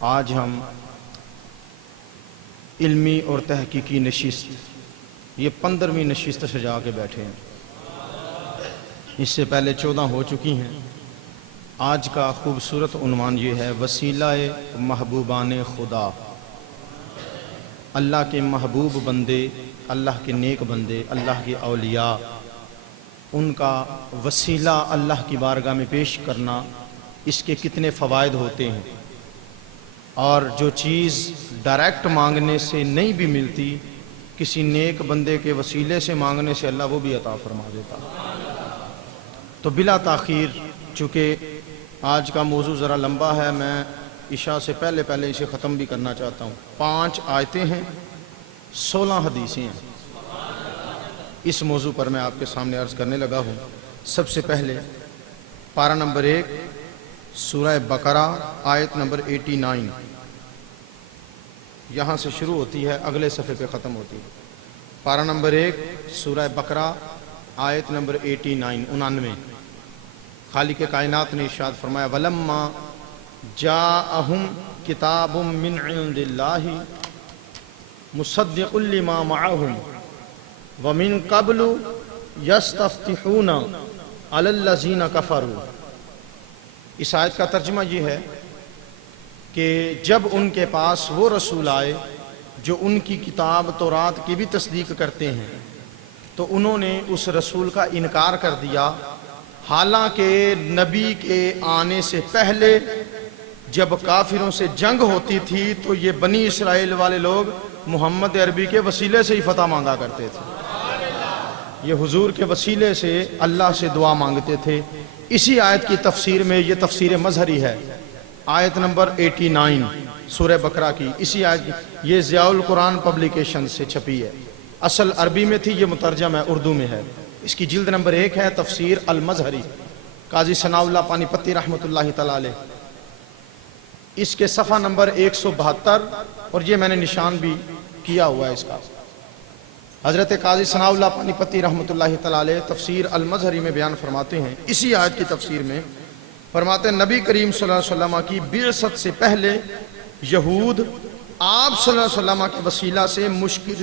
آج ہم علمی اور تحقیقی نشست یہ 15ویں نشست سجا کے بیٹھے ہیں۔ اس سے پہلے 14 ہو چکی ہیں۔ آج کا خوبصورت عنوان یہ ہے وسیلہ محبوبان خدا۔ اللہ کے محبوب بندے، اللہ کے نیک بندے، اللہ کے اولیاء، ان کا وسیلہ اللہ کی بارگاہ میں پیش کرنا، اس کے کتنے فوائد ہوتے ہیں، اور جو چیز ڈائریکٹ مانگنے سے نہیں بھی ملتی، کسی نیک بندے کے وسیلے سے مانگنے سے اللہ وہ بھی عطا فرما دیتا۔ تو بلا تاخیر، چونکہ آج کا موضوع ذرا لمبا ہے، میں عشاء سے پہلے اسے ختم بھی کرنا چاہتا ہوں۔ 5 آیتیں ہیں، 16 حدیثیں ہیں۔ اس موضوع پر میں آپ کے سامنے عرض کرنے لگا ہوں۔ سب سے پہلے پارہ نمبر 1 سورہ بقرہ آیت نمبر 89، یہاں سے شروع ہوتی ہے، اگلے صفحے پہ ختم ہوتی ہے۔ پارہ نمبر 1 سورہ بقرہ آیت نمبر 89۔ خالق کائنات نے ارشاد فرمایا وَلَمَّا جَاءَهُمْ كِتَابٌ مِّنْ عِندِ اللَّهِ مُصَدِّقٌ لِّمَا مَعَهُمْ وَمِن قَبْلُ يَسْتَفْتِحُونَ عَلَى الَّذِينَ كَفَرُوا۔ اس آیت کا ترجمہ یہ ہے کہ جب ان کے پاس وہ رسول آئے جو ان کی کتاب تورات کی بھی تصدیق کرتے ہیں، تو انہوں نے اس رسول کا انکار کر دیا، حالانکہ نبی کے آنے سے پہلے جب کافروں سے جنگ ہوتی تھی تو یہ بنی اسرائیل والے لوگ محمد عربی کے وسیلے سے ہی فتح مانگا کرتے تھے، یہ حضور کے وسیلے سے اللہ سے دعا مانگتے تھے۔ اسی آیت کی تفسیر میں، یہ تفسیر مظہری ہے، آیت نمبر 89 سورہ بقرہ کی، اسی آیت کی، یہ ضیاء القرآن پبلیکیشن سے چھپی ہے، اصل عربی میں تھی، یہ مترجم ہے، اردو میں ہے۔ اس کی جلد نمبر 1 ہے تفسیر المظہری، قاضی ثناء اللہ پانی پتی رحمۃ اللہ تعالی علیہ۔ اس کے صفحہ نمبر 172، اور یہ میں نے نشان بھی کیا ہوا ہے اس کا۔ حضرت قاضی ثناء اللہ پانی پتی رحمۃ اللہ تعالی علیہ تفسیر المظہری میں بیان فرماتے ہیں، اسی آیت کی تفسیر میں فرماتے ہیں نبی کریم صلی اللہ علیہ وسلم کی بعثت سے پہلے یہود آپ صلی اللہ علیہ وسلم کے وسیلہ سے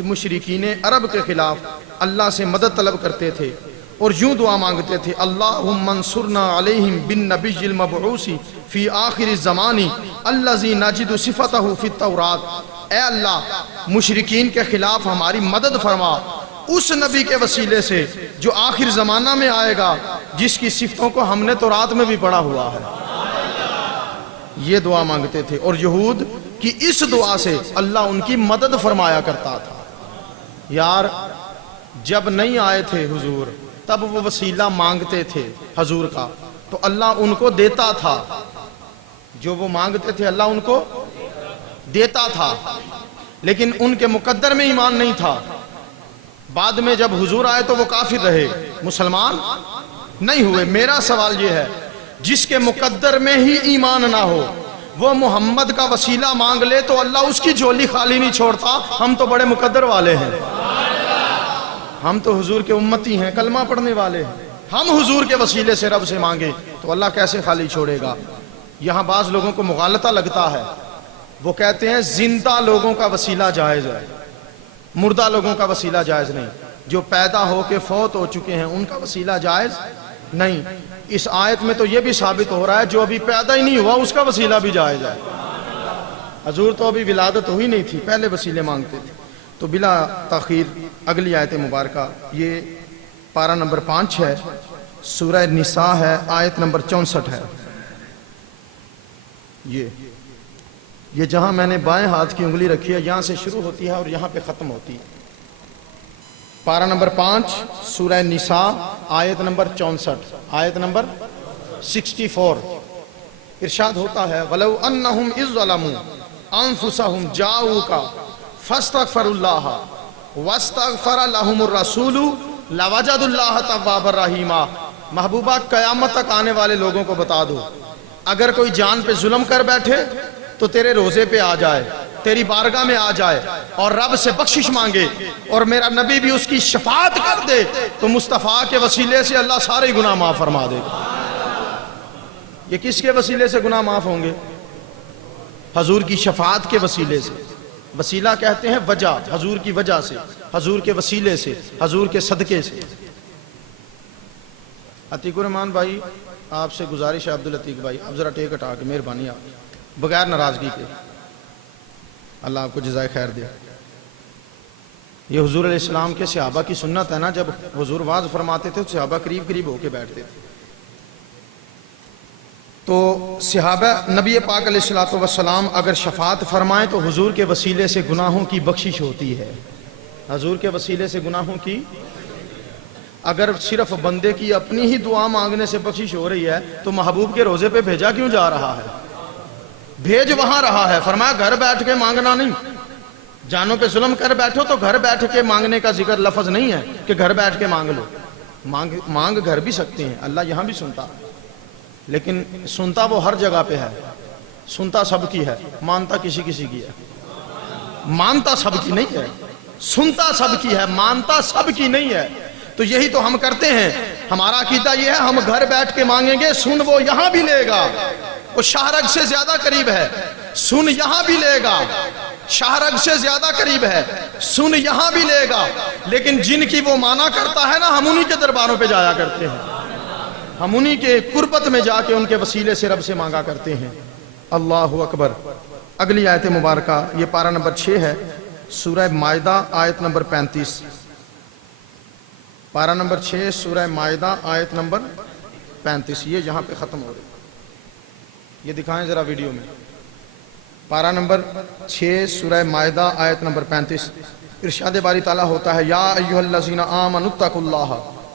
مشرکین عرب کے خلاف اللہ سے مدد طلب کرتے تھے اور یوں دعا مانگتے تھے اللہم انصرنا علیہم بالنبی المبعوث فی آخر الزمان الذی نجد صفتہ فی التورات۔ اے اللہ، مشرکین کے خلاف ہماری مدد فرما اس نبی کے وسیلے سے جو آخر زمانہ میں آئے گا، جس کی صفتوں کو ہم نے تورات میں بھی پڑھا ہوا ہے۔ یہ دعا مانگتے تھے، اور یہود کی اس دعا سے اللہ ان کی مدد فرمایا کرتا تھا۔ یار، جب نہیں آئے تھے حضور، تب وہ وسیلہ مانگتے تھے حضور کا، تو اللہ ان کو دیتا تھا، جو وہ مانگتے تھے اللہ ان کو دیتا تھا، لیکن ان کے مقدر میں ایمان نہیں تھا۔ بعد میں جب حضور آئے تو وہ کافر رہے، مسلمان نہیں ہوئے۔ میرا سوال یہ ہے، جس کے مقدر میں ہی ایمان نہ ہو، وہ محمد کا وسیلہ مانگ لے تو اللہ اس کی جھولی خالی نہیں چھوڑتا۔ ہم تو بڑے مقدر والے ہیں، ہم تو حضور کے امتی ہیں، کلمہ پڑھنے والے ہیں، ہم حضور کے وسیلے سے رب سے مانگے تو اللہ کیسے خالی چھوڑے گا؟ یہاں بعض لوگوں کو مغالطہ لگتا ہے، وہ کہتے ہیں زندہ لوگوں کا وسیلہ جائز ہے، مردہ لوگوں کا وسیلہ جائز نہیں، جو پیدا ہو کے فوت ہو چکے ہیں ان کا وسیلہ جائز نہیں۔ اس آیت میں تو یہ بھی ثابت ہو رہا ہے جو ابھی پیدا ہی نہیں ہوا اس کا وسیلہ بھی جائز ہے۔ حضور تو ابھی ولادت ہوئی نہیں تھی، پہلے وسیلے مانگتے تھے۔ تو بلا تاخیر اگلی آیت مبارکہ، یہ پارہ نمبر 5 ہے، سورہ نساء ہے، آیت نمبر 64 ہے۔ یہ جہاں میں نے بائیں ہاتھ کی انگلی رکھی ہے، یہاں سے شروع ہوتی ہے اور یہاں پہ ختم ہوتی ہے۔ پارہ نمبر 5 سورہ نساء آیت نمبر 64، آیت نمبر 64، ارشاد ہوتا ہے وَلَوْ أَنَّهُمْ إِذْ ظَلَمُوا أَنفُسَهُمْ جَاءُوكَ فَاسْتَغْفَرُوا اللَّهَ وَاسْتَغْفَرَ لَهُمُ الرَّسُولُ لَوَجَدُوا اللَّهَ تَوَّابًا رَحِيمًا۔ محبوبہ، قیامت تک آنے والے لوگوں کو بتا دو، اگر کوئی جان پہ ظلم کر بیٹھے تو تیرے روزے پہ آ جائے، تیری بارگاہ میں آ جائے اور رب سے بخشش مانگے، اور میرا نبی بھی اس کی شفاعت کر دے، تو مصطفیٰ کے وسیلے سے اللہ سارے گناہ معاف فرما دے گا۔ یہ کس کے وسیلے سے گناہ معاف ہوں گے؟ حضور کی شفاعت کے وسیلے سے. وسیلہ کہتے ہیں وجہ، حضور کی وجہ سے، حضور کے وسیلے سے، حضور کے صدقے سے. عتیق الرحمان بھائی آپ سے گزارش ہے، عبدالعتیق بھائی آپ ذرا ٹیک ہٹا کے مہربانی، آپ بغیر ناراضگی کے، اللہ آپ کو جزائے خیر دے. یہ حضور علیہ السلام کے صحابہ کی سنت ہے نا، جب حضور واعظ فرماتے تھے تو صحابہ قریب قریب ہو کے بیٹھتے تھے. تو صحابہ نبی پاک علیہ السلام اگر شفاعت فرمائیں تو حضور کے وسیلے سے گناہوں کی بخشش ہوتی ہے. حضور کے وسیلے سے گناہوں کی، اگر صرف بندے کی اپنی ہی دعا مانگنے سے بخشش ہو رہی ہے تو محبوب کے روزے پہ بھیجا کیوں جا رہا ہے؟ بھیج وہاں رہا ہے. فرمایا گھر بیٹھ کے مانگنا نہیں، جانوں پہ ظلم کر بیٹھو تو گھر بیٹھ کے مانگنے کا ذکر لفظ نہیں ہے کہ گھر بیٹھ کے مانگ لو. مانگ گھر بھی سکتے ہیں، اللہ یہاں بھی سنتا، لیکن سنتا وہ ہر جگہ پہ ہے. سنتا سب کی ہے، مانتا کسی کسی کی ہے. مانتا سب کی نہیں ہے، سنتا سب کی ہے، مانتا سب کی نہیں ہے. تو یہی تو ہم کرتے ہیں. ہمارا عقیدہ یہ ہے ہم گھر بیٹھ کے مانگیں گے، سن وہ یہاں بھی لے گا، وہ شاہرگ سے زیادہ قریب ہے. سن یہاں بھی لے گا، شاہرگ سے زیادہ قریب ہے، سن یہاں بھی لے گا. لیکن جن کی وہ مانا کرتا ہے نا، ہم انہی کے درباروں پہ جایا کرتے ہیں، ہم انہی کے قربت میں جا کے ان کے وسیلے سے رب سے مانگا کرتے ہیں. اللہ اکبر. اگلی آیت مبارکہ یہ پارہ نمبر 6 ہے، سورہ مائدہ آیت نمبر 35. پارہ نمبر 6 سورہ مائدہ آیت نمبر 35. یہ یہاں پہ ختم ہو رہی، یہ دکھائیں ذرا ویڈیو میں. پارہ نمبر 6 سورہ مائدہ آیت نمبر 35. ارشاد باری تعالیٰ ہوتا ہے یا ایھا الذین آمنوا اتقوا اللہ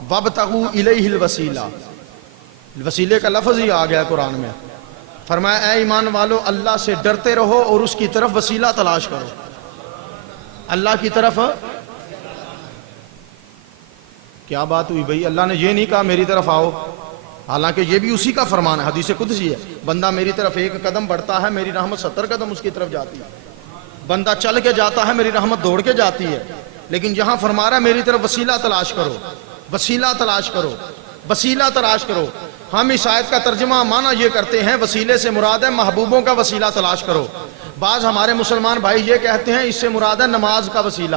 وابتغوا الیہ الوسیلہ. وسیلے کا لفظ ہی آ گیا قرآن میں. فرمایا اے ایمان والو اللہ سے ڈرتے رہو اور اس کی طرف وسیلہ تلاش کرو. اللہ کی طرف کیا بات ہوئی بھئی؟ اللہ نے یہ نہیں کہا میری طرف آؤ، حالانکہ یہ بھی اسی کا فرمان ہے، حدیث قدسی ہے. بندہ میری طرف 1 قدم بڑھتا ہے میری رحمت 70 قدم اس کی طرف جاتی ہے. بندہ چل کے جاتا ہے میری رحمت دوڑ کے جاتی ہے. لیکن یہاں فرما رہا ہے میری طرف وسیلہ تلاش کرو، وسیلہ تلاش کرو، وسیلہ تلاش کرو. ہم اس آیت کا ترجمہ معنی یہ کرتے ہیں وسیلے سے مراد ہے محبوبوں کا وسیلہ تلاش کرو. بعض ہمارے مسلمان بھائی یہ کہتے ہیں اس سے مراد ہے نماز کا وسیلہ،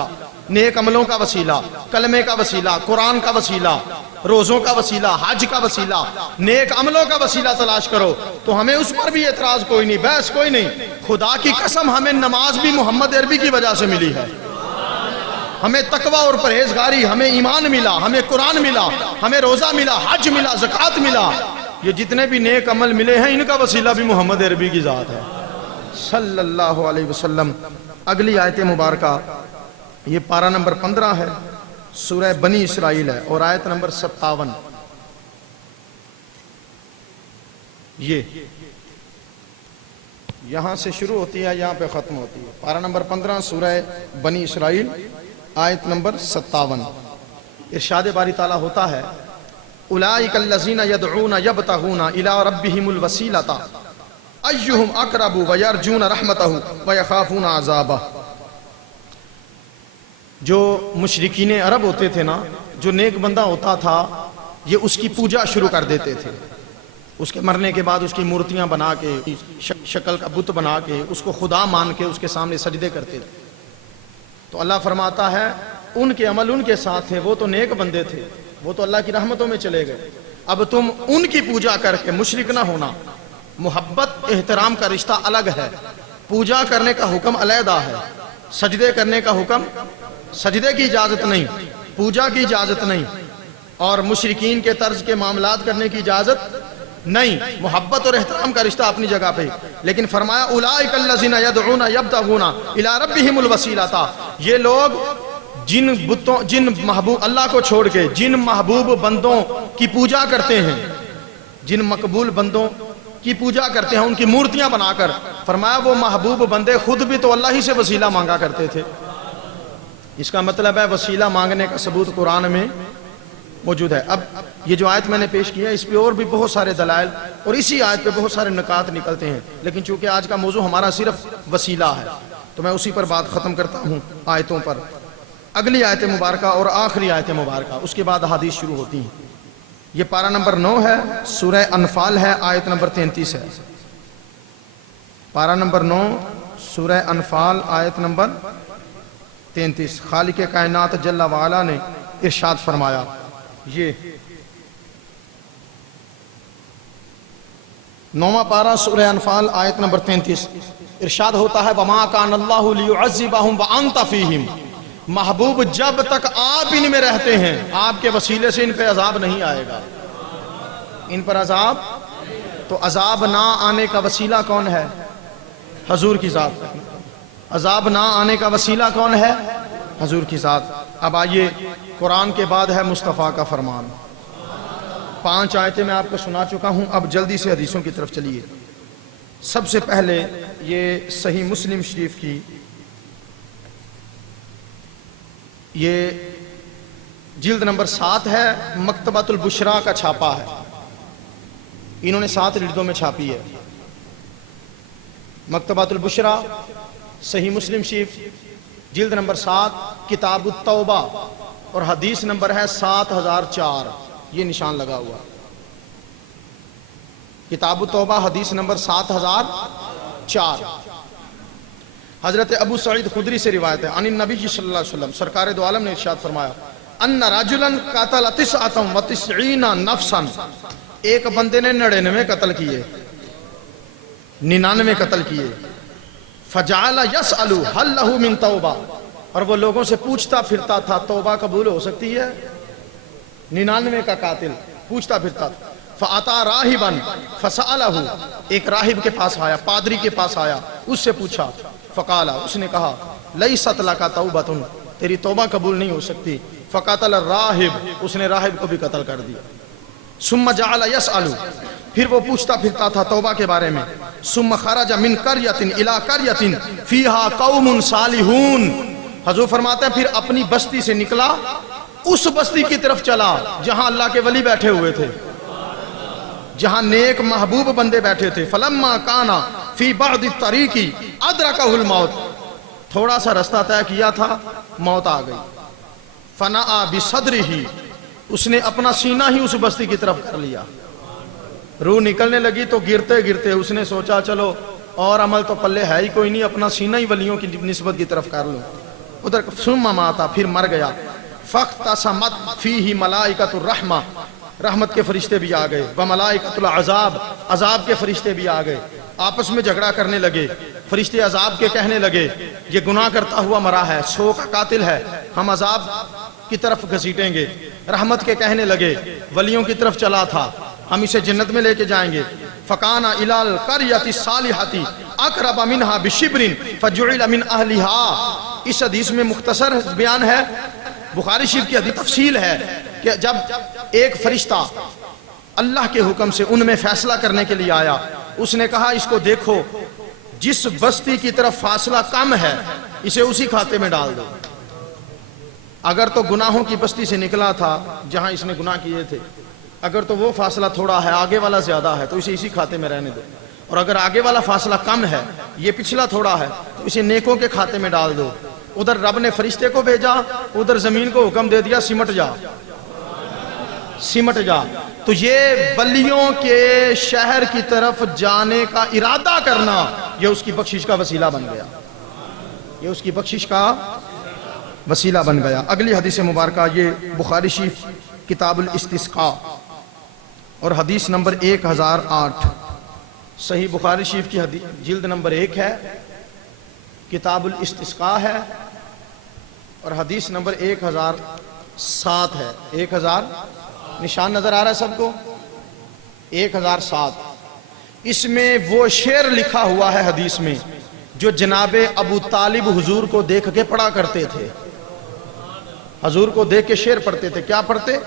نیک عملوں کا وسیلہ، کلمے کا وسیلہ، قرآن کا وسیلہ، روزوں کا وسیلہ، حج کا وسیلہ، نیک عملوں کا وسیلہ تلاش کرو. تو ہمیں اس پر بھی اعتراض کوئی نہیں، بحث کوئی نہیں. خدا کی قسم ہمیں نماز بھی محمد عربی کی وجہ سے ملی ہے. ہمیں تقوی اور پرہیزگاری، ہمیں ایمان ملا، ہمیں قرآن ملا، ہمیں روزہ ملا، حج ملا، زکوٰۃ ملا. یہ جتنے بھی نیک عمل ملے ہیں ان کا وسیلہ بھی محمد عربی کی ذات ہے صلی اللہ علیہ وسلم. اگلی آیت مبارکہ یہ پارہ نمبر 15 ہے، سورہ بنی اسرائیل ہے اور آیت نمبر 57. یہ یہاں سے شروع ہوتی ہے یہاں پہ ختم ہوتی ہے. پارہ نمبر 15 سورہ بنی اسرائیل آیت نمبر 57. ارشاد باری تعالیٰ ہوتا ہے اولئک الذین یدعون یبتغون الی ربہم الوسیلۃ ایہم اقرب ویرجون رحمتہ ویخافون عذابہ. جو مشرکین عرب ہوتے تھے نا، جو نیک بندہ ہوتا تھا یہ اس کی پوجا شروع کر دیتے تھے. اس کے مرنے کے بعد اس کی مورتیاں بنا کے، شکل کا بت بنا کے اس کو خدا مان کے اس کے سامنے سجدے کرتے تھے. تو اللہ فرماتا ہے ان کے عمل ان کے ساتھ تھے، وہ تو نیک بندے تھے، وہ تو اللہ کی رحمتوں میں چلے گئے. اب تم ان کی پوجا کر کے مشرک نہ ہونا. محبت احترام کا رشتہ الگ ہے، پوجا کرنے کا حکم علیحدہ ہے، سجدے کرنے کا حکم، سجدے کی اجازت نہیں، پوجا کی اجازت نہیں، اور مشرکین کے طرز کے معاملات کرنے کی اجازت نہیں. محبت اور احترام کا رشتہ اپنی جگہ پہ. لیکن فرمایا اولئک الذین یدعون یبتغون الی ربہم الوسیلۃ. یہ لوگ جن محبوب اللہ کو چھوڑ کے جن محبوب بندوں کی پوجا کرتے ہیں، جن مقبول بندوں کی پوجا کرتے ہیں ان کی مورتیاں بنا کر، فرمایا وہ محبوب بندے خود بھی تو اللہ ہی سے وسیلہ مانگا کرتے تھے. اس کا مطلب ہے وسیلہ مانگنے کا ثبوت قرآن میں موجود ہے. اب یہ جو آیت میں نے پیش کی ہے اس پہ اور بھی بہت سارے دلائل اور اسی آیت پہ بہت سارے نکات نکلتے ہیں، لیکن چونکہ آج کا موضوع ہمارا صرف وسیلہ ہے تو میں اسی پر بات ختم کرتا ہوں آیتوں پر. اگلی آیت مبارکہ اور آخری آیت مبارکہ، اس کے بعد حدیث شروع ہوتی ہیں. یہ پارہ نمبر 9 ہے، سورہ انفال ہے، آیت نمبر 33 ہے. پارہ نمبر 9 سورہ انفال آیت نمبر 33۔ خالق کائنات جل وعلا نے ارشاد فرمایا، یہ 9واں پارہ سورہ انفال آیت نمبر 33 ارشاد ہوتا ہے، وَمَا كَانَ اللَّهُ لِيُعَذِّبَهُمْ وَأَنْتَ فِيهِمْ۔ محبوب جب تک آپ ان میں رہتے ہیں آپ کے وسیلے سے ان پہ عذاب نہیں آئے گا، ان پر عذاب۔ تو عذاب نہ آنے کا وسیلہ کون ہے؟ حضور کی ذات۔ عذاب نہ آنے کا وسیلہ کون ہے؟ حضور کی ذات۔ اب آئیے، قرآن کے بعد ہے مصطفیٰ کا فرمان۔ 5 آیتیں میں آپ کو سنا چکا ہوں، اب جلدی سے حدیثوں کی طرف چلیے۔ سب سے پہلے یہ صحیح مسلم شریف کی یہ جلد نمبر 7 ہے، مکتبۃ البشرا کا چھاپا ہے، انہوں نے 7 جلدوں میں چھاپی ہے۔ مکتبۃ البشرا صحیح مسلم شریف جلد نمبر 7 کتاب التوبہ اور حدیث نمبر ہے 7004، یہ نشان لگا ہوا۔ کتاب التوبہ حدیث نمبر 7004۔ حضرت ابو سعید خدری سے روایت ہے، عن النبی صلی اللہ علیہ وسلم، سرکار دو عالم نے ارشاد فرمایا، ان رجلا قتل 99 نفسا، ایک بندے نے 99 قتل کیے، 99 قتل کیے، فجعل يسأل هل له من توبہ، اور وہ لوگوں سے پوچھتا پھرتا تھا توبہ قبول ہو سکتی ہے؟ 99 کا قاتل پوچھتا پھرتا تھا۔ فَأَتَى رَاهِبًا فَسَأَلَهُ، ایک راہب کے پاس آیا، پادری کے پاس آیا، اس سے پوچھا، فقال، اس نے کہا، لَيْسَتْ لَكَ تَوْبَةٌ، تیری توبہ قبول نہیں ہو سکتی۔ فقتل الراہب، اس نے راہب کو بھی قتل کر دیا۔ ثم جعل يسأل، پھر وہ پوچھتا پھرتا تھا توبہ کے بارے میں۔ ثم خرج من قرية الى قرية فيها قوم صالحون، حضور فرماتے ہیں پھر اپنی بستی سے نکلا، اس بستی کی طرف چلا جہاں اللہ کے ولی بیٹھے ہوئے تھے، جہاں نیک محبوب بندے بیٹھے تھے۔ فلما كان في بعض الطريق ادركه الموت، تھوڑا سا رستہ طے کیا تھا، موت آ گئی۔ فنأى بصدره، اس نے اپنا سینہ ہی اس بستی کی طرف کر لیا، روح نکلنے لگی تو گرتے گرتے اس نے سوچا چلو اور عمل تو پلے ہے ہی کوئی نہیں، اپنا سینہ ہی ولیوں کی نسبت کی طرف کر لوں، ادھر ثم مات، پھر مر گیا۔ فاختصمت فیہ ملائکۃ الرحمہ، رحمت کے فرشتے بھی آ گئے، وملائکۃ العذاب، عذاب کے فرشتے بھی آ گئے، آپس میں جھگڑا کرنے لگے۔ فرشتے عذاب کے کہنے لگے یہ گناہ کرتا ہوا مرا ہے، 100 کا قاتل ہے، ہم عذاب کی طرف گھسیٹیں گے۔ رحمت کے کہنے لگے ولیوں کی طرف چلا تھا، ہم اسے جنت میں لے کے جائیں گے۔ فَقَانَ إِلَى الْقَرْيَةِ الصَّالِحَةِ أَقْرَبَ مِنْهَا بِشِبْرٍ فَجُعِلَ مِنْ أَهْلِهَا۔ اس حدیث میں مختصر بیان ہے، بخاری شریف کی حدیث تفصیل ہے کہ جب ایک فرشتہ اللہ کے حکم سے ان میں فیصلہ کرنے کے لیے آیا، اس نے کہا اس کو دیکھو، جس بستی کی طرف فاصلہ کم ہے اسے اسی کھاتے میں ڈال دو، اگر تو گناہوں کی بستی سے نکلا تھا جہاں اس نے گناہ کیے تھے، اگر تو وہ فاصلہ تھوڑا ہے، آگے والا زیادہ ہے، تو اسے اسی کھاتے میں رہنے دو، اور اگر آگے والا فاصلہ کم ہے، یہ پچھلا تھوڑا ہے، تو اسے نیکوں کے کھاتے میں ڈال دو۔ ادھر رب نے فرشتے کو بھیجا، ادھر زمین کو حکم دے دیا سمٹ جا، سمٹ جا۔ تو یہ ولیوں کے شہر کی طرف جانے کا ارادہ کرنا، یہ اس کی بخشش کا وسیلہ بن گیا، یہ اس کی بخشش کا وسیلہ بن گیا۔ اگلی حدیث مبارکہ یہ بخاری شریف کتاب الاستسقاء اور حدیث نمبر 1008، صحیح بخاری شریف کی جلد نمبر 1 ہے، کتاب الاستسقاء ہے اور حدیث نمبر 1007 ہے۔ 1000 نشان نظر آ رہا ہے سب کو؟ 1007۔ اس میں وہ شعر لکھا ہوا ہے حدیث میں جو جناب ابو طالب حضور کو دیکھ کے پڑھا کرتے تھے، حضور کو دیکھ کے شعر پڑھتے تھے۔ کیا پڑھتے؟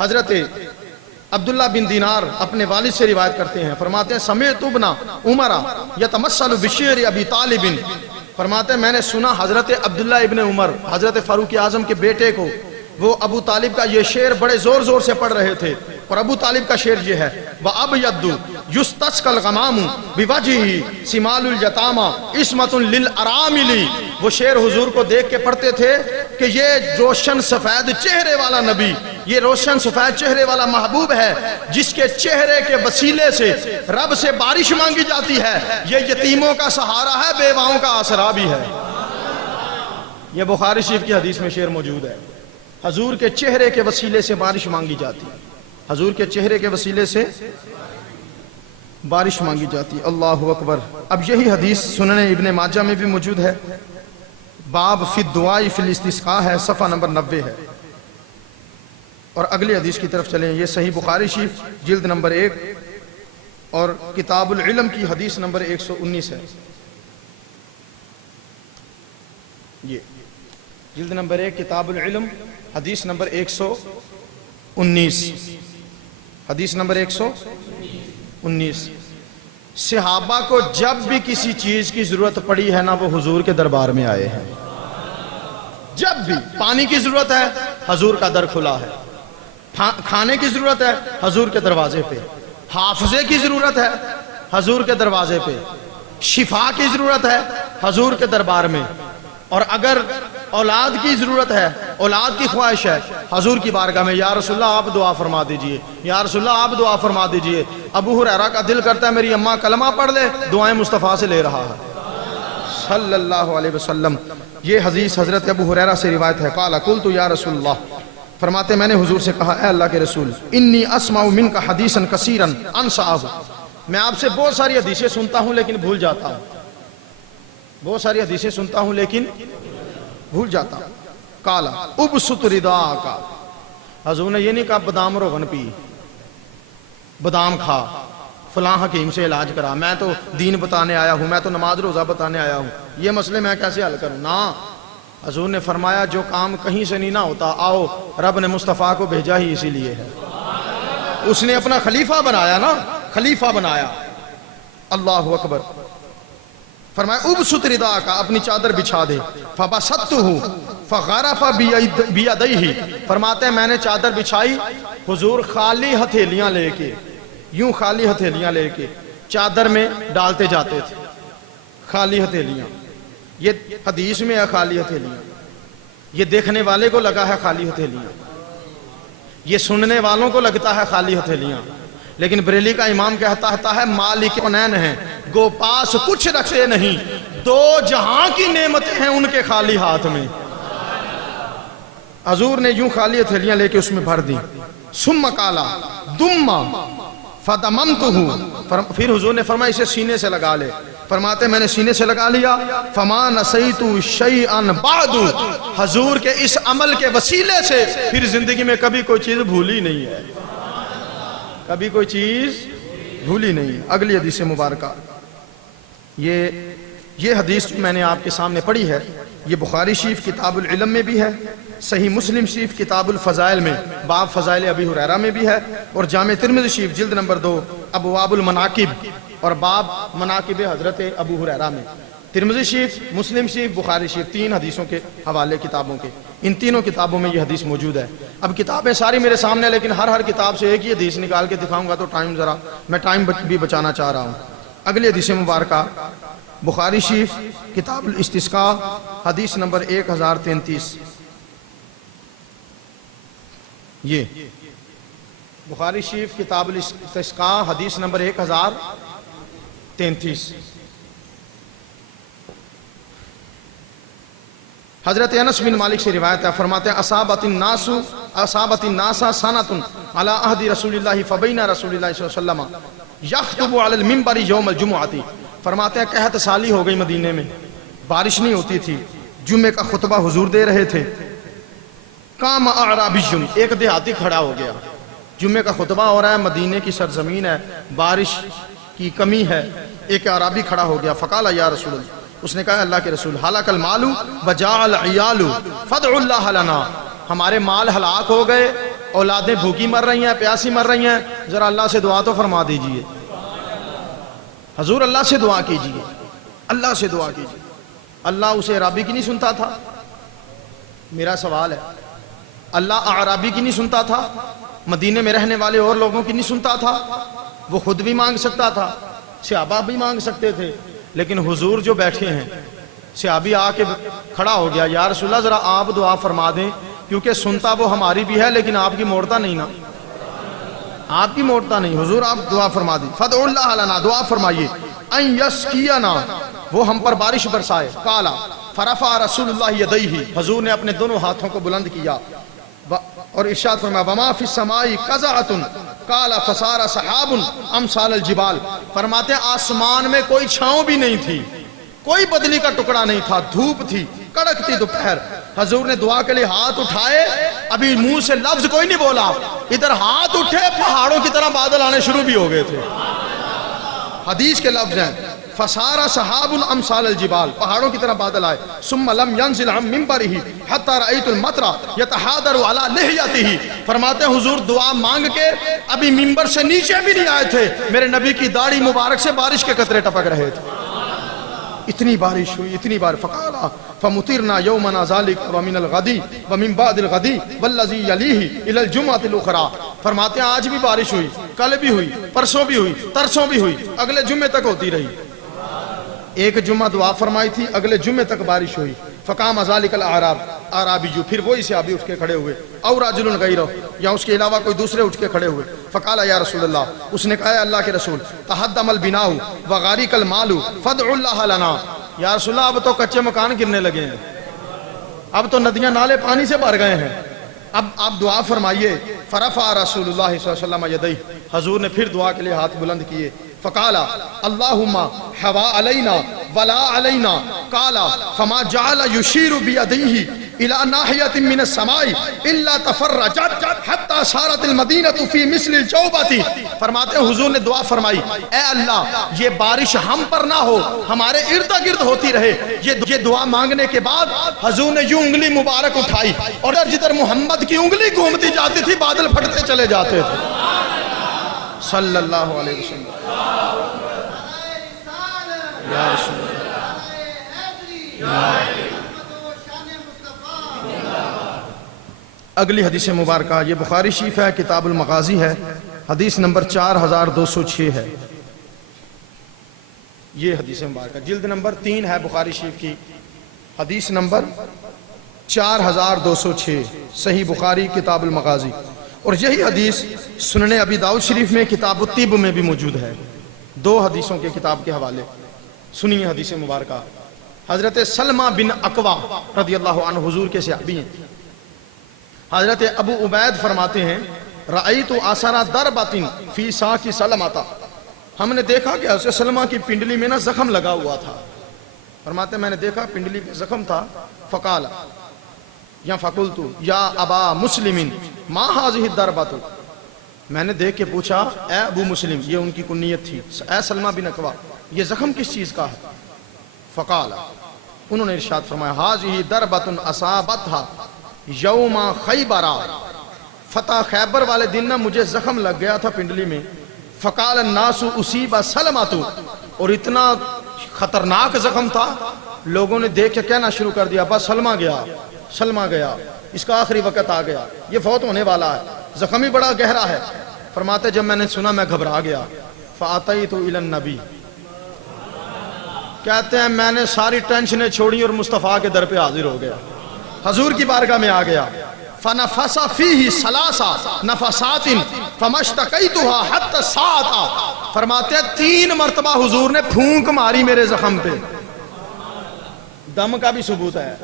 حضرت عبداللہ بن دینار اپنے والد سے روایت کرتے ہیں، فرماتے ہیں سمعت ابن عمر یتمثل بشعر ابی طالب، فرماتے ہیں میں نے سنا حضرت عبداللہ ابن عمر، حضرت فاروق اعظم کے بیٹے کو، وہ ابو طالب کا یہ شعر بڑے زور زور سے پڑھ رہے تھے، اور ابو طالب کا شعر یہ ہے، وَأَبْيَدُّ يُسْتَسْقَى الْغَمَامُ بِوَجْهِهِ سِمَالُ الْيَتَامَى عِصْمَةٌ لِلْأَرَامِلِ۔ وہ شعر حضور کو دیکھ کے پڑھتے تھے کہ یہ روشن سفید چہرے والا نبی، یہ روشن سفید چہرے والا محبوب ہے جس کے چہرے کے وسیلے سے رب سے بارش مانگی جاتی ہے، یہ یتیموں کا سہارا ہے، بیواؤں کا آسرا بھی ہے۔ یہ بخاری شریف کی حدیث میں شعر موجود ہے، حضور کے چہرے کے وسیلے سے بارش مانگی جاتی ہے، حضور کے چہرے کے وسیلے سے بارش مانگی جاتی ہے۔ اللہ اکبر۔ اب یہی حدیث سنن ابن ماجہ میں بھی موجود ہے، باب فی الدعاء فی الاستسقاء ہے، صفحہ نمبر 90 ہے۔ اور اگلی حدیث کی طرف چلیں، یہ صحیح بخاری شریف جلد نمبر 1 اور کتاب العلم کی حدیث نمبر 119 ہے۔ یہ جلد نمبر 1 کتاب العلم حدیث نمبر 119، حدیث نمبر 119۔ صحابہ کو جب بھی کسی چیز کی ضرورت پڑی ہے نا، وہ حضور کے دربار میں آئے ہیں۔ جب بھی پانی کی ضرورت ہے، حضور کا در کھلا ہے۔ کھانے کی ضرورت ہے، حضور کے دروازے پہ۔ حافظے کی ضرورت ہے، حضور کے دروازے پہ۔ شفا کی ضرورت ہے، حضور کے دربار میں۔ اور اگر اولاد کی ضرورت ہے، اولاد کی خواہش ہے، حضور کی بارگاہ میں، یا رسول اللہ آپ دعا فرما دیجئے، یا رسول اللہ آپ دعا فرما دیجئے۔ ابو ہریرہ کا دل کرتا ہے میری اماں کلمہ پڑھ لے، دعائیں مصطفیٰ سے لے رہا ہے صلی اللہ علیہ وسلم۔ یہ حدیث حضرت ابو ہریرہ سے روایت ہے، قال قلت یا رسول اللہ، فرماتے میں نے حضور سے کہا اے اللہ کے رسول، انی اسمع منک حدیثا کثیرا انساہ، میں آپ سے بہت ساری حدیثیں سنتا ہوں لیکن بھول جاتا ہوں، بہت ساری حدیثیں سنتا ہوں لیکن بھول جاتا ہوں۔ کالا ابسط رداءک، حضور نے یہ نہیں کہا بادام روغن پی، بادام کھا، فلاں حکیم سے علاج کرا، میں تو دین بتانے آیا ہوں، میں تو نماز روزہ بتانے آیا ہوں، یہ مسئلے میں کیسے حل کروں؟ نا، حضور نے فرمایا جو کام کہیں سے نہیں نہ ہوتا، آؤ رب نے مصطفیٰ کو بھیجا ہی اسی لیے ہے، اس نے اپنا خلیفہ بنایا نا، خلیفہ بنایا۔ اللہ اکبر۔ فرمایا ابسط رداءک، اپنی چادر بچھا دے، فبسطتہ فغرف بیدیہ، فرماتے ہیں میں نے چادر بچھائی، حضور خالی ہتھیلیاں لے کے، یوں خالی ہتھیلیاں لے کے چادر میں ڈالتے جاتے تھے، خالی ہتھیلیاں۔ یہ حدیث میں ہے خالی ہتھیلیاں، یہ دیکھنے والے کو لگا ہے خالی ہتھیلیاں، یہ سننے والوں کو لگتا ہے خالی ہتھیلیاں، لیکن بریلی کا امام کہتا ہے مالک کونین ہیں، گو پاس کچھ رکھے نہیں، دو جہاں کی نعمتیں ہیں ان کے خالی ہاتھ میں۔ حضور نے یوں خالی ہتھیلیاں لے کے اس میں بھر دی، ثم قالا دم فدممتہ، پھر حضور نے فرمایا اسے سینے سے لگا لے، فرماتے میں نے سینے سے لگا لیا، فما نسیت شیئا بعد، حضور کے اس عمل کے وسیلے سے پھر زندگی میں کبھی کوئی چیز بھولی نہیں ہے، کبھی کوئی چیز بھولی نہیں ہے۔ اگلی حدیث مبارکہ، یہ حدیث میں نے آپ کے سامنے پڑھی ہے، یہ بخاری شریف کتاب العلم میں بھی ہے، صحیح مسلم شریف کتاب الفضائل میں باب فضائل ابی ہریرہ میں بھی ہے، اور جامع ترمذی شریف جلد نمبر 2 ابواب المناقب اور باب مناقب حضرت ابو ہریرہ میں، ترمذی شریف، مسلم شریف، بخاری شریف، 3 حدیثوں کے حوالے کتابوں کے، ان تینوں کتابوں میں یہ حدیث موجود ہے۔ اب کتابیں ساری میرے سامنے ہیں، لیکن ہر کتاب سے ایک ہی حدیث نکال کے دکھاؤں گا تو میں ٹائم بھی بچانا چاہ رہا ہوں۔ اگلی حدیث مبارکہ بخاری شریف کتاب الاستسقاء حدیث نمبر 1033، یہ بخاری شریف کتاب الاستسقاء حدیث نمبر 1033۔ حضرت انس بن مالک سے روایت ہے، فرماتے ہیں اصابت الناس سنۃ علی عہد رسول اللہ فبین رسول اللہ صلی اللہ علیہ وسلم یخطب علی المنبر یوم الجمعہ، فرماتے ہیں قحط سالی ہو گئی مدینے میں، بارش نہیں ہوتی تھی، جمعے کا خطبہ حضور دے رہے تھے، قام اعرابی، ایک دیہاتی کھڑا ہو گیا، جمعے کا خطبہ ہو رہا ہے، مدینے کی سرزمین ہے، بارش کی کمی ہے، ایک اعرابی کھڑا ہو گیا، فقال یا رسول اللہ، اس نے کہا اللہ کے رسول، ہلاک المال وجاع العیال فادع اللہ لنا، ہمارے مال ہلاک ہو گئے، اولادیں بھوکی مر رہی ہیں، پیاسی مر رہی ہیں، ذرا اللہ سے دعا تو فرما دیجئے، حضور اللہ سے دعا کیجئے، اللہ سے دعا کیجئے۔ اللہ اسے اعرابی کی نہیں سنتا تھا؟ میرا سوال ہے، اللہ اعرابی کی نہیں سنتا تھا؟ مدینے میں رہنے والے اور لوگوں کی نہیں سنتا تھا؟ وہ خود بھی مانگ سکتا تھا، صحابہ بھی مانگ سکتے تھے، لیکن حضور جو بیٹھے ہیں، صحابی آ کے کھڑا ہو گیا، یا رسول اللہ ذرا آپ دعا فرما دیں کیونکہ سنتا وہ ہماری بھی ہے لیکن آپ کی موڑتا نہیں نا، آپ کی موڑتا نہیں۔ حضور آپ دعا فرما دی، فدعوا اللہ لنا، دعا فرمائیے، ان یسقینا، وہ ہم پر بارش برسائے۔ قالا فرفع رسول اللہ یدیہ، حضور نے اپنے دونوں ہاتھوں کو بلند کیا اور ارشاد فرمایا، وما فی السماء قزعۃ قال فصار سحاب امثال الجبال، فرماتے ہیں آسمان میں کوئی چھاؤں بھی نہیں تھی، کوئی بدلی کا ٹکڑا نہیں تھا، دھوپ تھی، کڑک تھی دوپہر۔ حضور نے دعا کے لیے ہاتھ اٹھائے، ابھی منہ سے لفظ کوئی نہیں بولا، ادھر ہاتھ اٹھے پہاڑوں کی طرح بادل آنے شروع بھی ہو گئے تھے۔ حدیث کے لفظ ہیں فصار سحاب امثال الجبال، پہاڑوں کی طرح بادل آئے۔ ثم لم ينزل عن منبره حتى رأيت المطر يتحادر على لحيته، فرماتے ہیں حضور دعا مانگ کے ابھی منبر سے نیچے بھی نہیں آئے تھے، میرے نبی کی داڑھی مبارک سے بارش کے قطرے ٹپک رہے تھے، اتنی بارش ہوئی، اتنی بار۔ فقالا فمطرنا یومنا ذلك ومن الغد ومن بعد الغد والذي يليه الى الجمعة الاخرى، فرماتے ہیں آج بھی بارش ہوئی، کل بھی ہوئی، پرسوں بھی ہوئی، ترسوں بھی ہوئی، اگلے جمعے تک ہوتی رہی۔ ایک جمعہ دعا فرمائی تھی، اگلے جمعے تک بارش ہوئی۔ فقام ذلك الاعراب، اعرابی جو، پھر وہی صحابی اٹھ کے کھڑے ہوئے، اور رجل غیرہ، یا اس کے علاوہ کوئی دوسرے اٹھ کے کھڑے ہوئے۔ فقال یا رسول اللہ، اس نے کہا اللہ کے رسول، تہدم البناء وغارق المال فادعوا اللہ لنا، یا رسول اللہ اب تو کچے مکان گرنے لگے ہیں، اب تو ندیاں نالے پانی سے بھر گئے ہیں، اب آپ دعا فرمائیے۔ فرفع رسول اللہ صلی اللہ علیہ وسلم یدیہ، حضور نے پھر دعا کے لیے ہاتھ بلند کیے۔ فقال اللہم حوا علینا ولا علینا، قال فما جعل يشير بيديه الى ناحیة من السماء الا تفرجت حتى صارت المدینة في مثل الجوبة، فرماتے ہیں حضور نے دعا فرمائی، اے اللہ یہ بارش ہم پر نہ ہو، ہمارے ارد گرد ہوتی رہے۔ یہ دعا مانگنے کے بعد حضور نے یوں انگلی مبارک اٹھائی اور جدھر محمد کی انگلی گھومتی جاتی تھی بادل پھٹتے چلے جاتے تھے، صلی اللہ علیہ وسلم۔ یا رسول اللہ۔ اگلی حدیث مبارکہ یہ بخاری شریف ہے، کتاب المغازی ہے، حدیث نمبر 4206 ہے۔ یہ حدیث مبارکہ جلد نمبر 3 ہے بخاری شریف کی، حدیث نمبر 4206، صحیح بخاری کتاب المغازی۔ اور یہی حدیث سنن ابی داؤد شریف میں کتاب الطب میں بھی موجود ہے، دو حدیثوں کے کتاب کے حوالے۔ سنیے حدیث مبارکہ، حضرت سلمہ بن اکوا رضی اللہ عنہ حضور کے صحابی ہیں۔ حضرت ابو عبید فرماتے ہیں رأیت آثار ضربۃ فی ساق سلمۃ، ہم نے دیکھا کہ حضرت سلمہ کی پنڈلی میں نا زخم لگا ہوا تھا، فرماتے ہیں میں نے دیکھا پنڈلی پہ زخم تھا۔ فقال یا فقلت یا ابا مسلم ما هذه الضربۃ، میں نے دیکھ کے پوچھا اے ابو مسلم، یہ ان کی کنیت تھی، اے سلمہ بن اکوا یہ زخم کس چیز کا ہے؟ فقال، انہوں نے ارشاد فرمایا هذه ضربۃ اصابتها یوم خیبر، فتح خیبر والے دن نا مجھے زخم لگ گیا تھا پنڈلی میں۔ فقال الناس اصیب سلمۃ، اور اتنا خطرناک زخم تھا لوگوں نے دیکھ کے کہنا شروع کر دیا بس سلمہ گیا، سلمہ گیا، اس کا آخری وقت آ گیا، یہ فوت ہونے والا ہے، زخم ہی بڑا گہرا ہے۔ فرماتے جب میں نے سنا میں گھبرا گیا، فاتیت الی النبی، کہتے ہیں میں نے ساری ٹینشنیں چھوڑی اور مصطفیٰ کے در پہ حاضر ہو گیا، حضور کی بارگاہ میں آ گیا۔ فنفس فیہ ثلاث نفسات فما اشتکیتها حتی الساعة، فرماتے ہیں 3 مرتبہ حضور نے پھونک ماری میرے زخم پہ، دم کا بھی ثبوت ہے،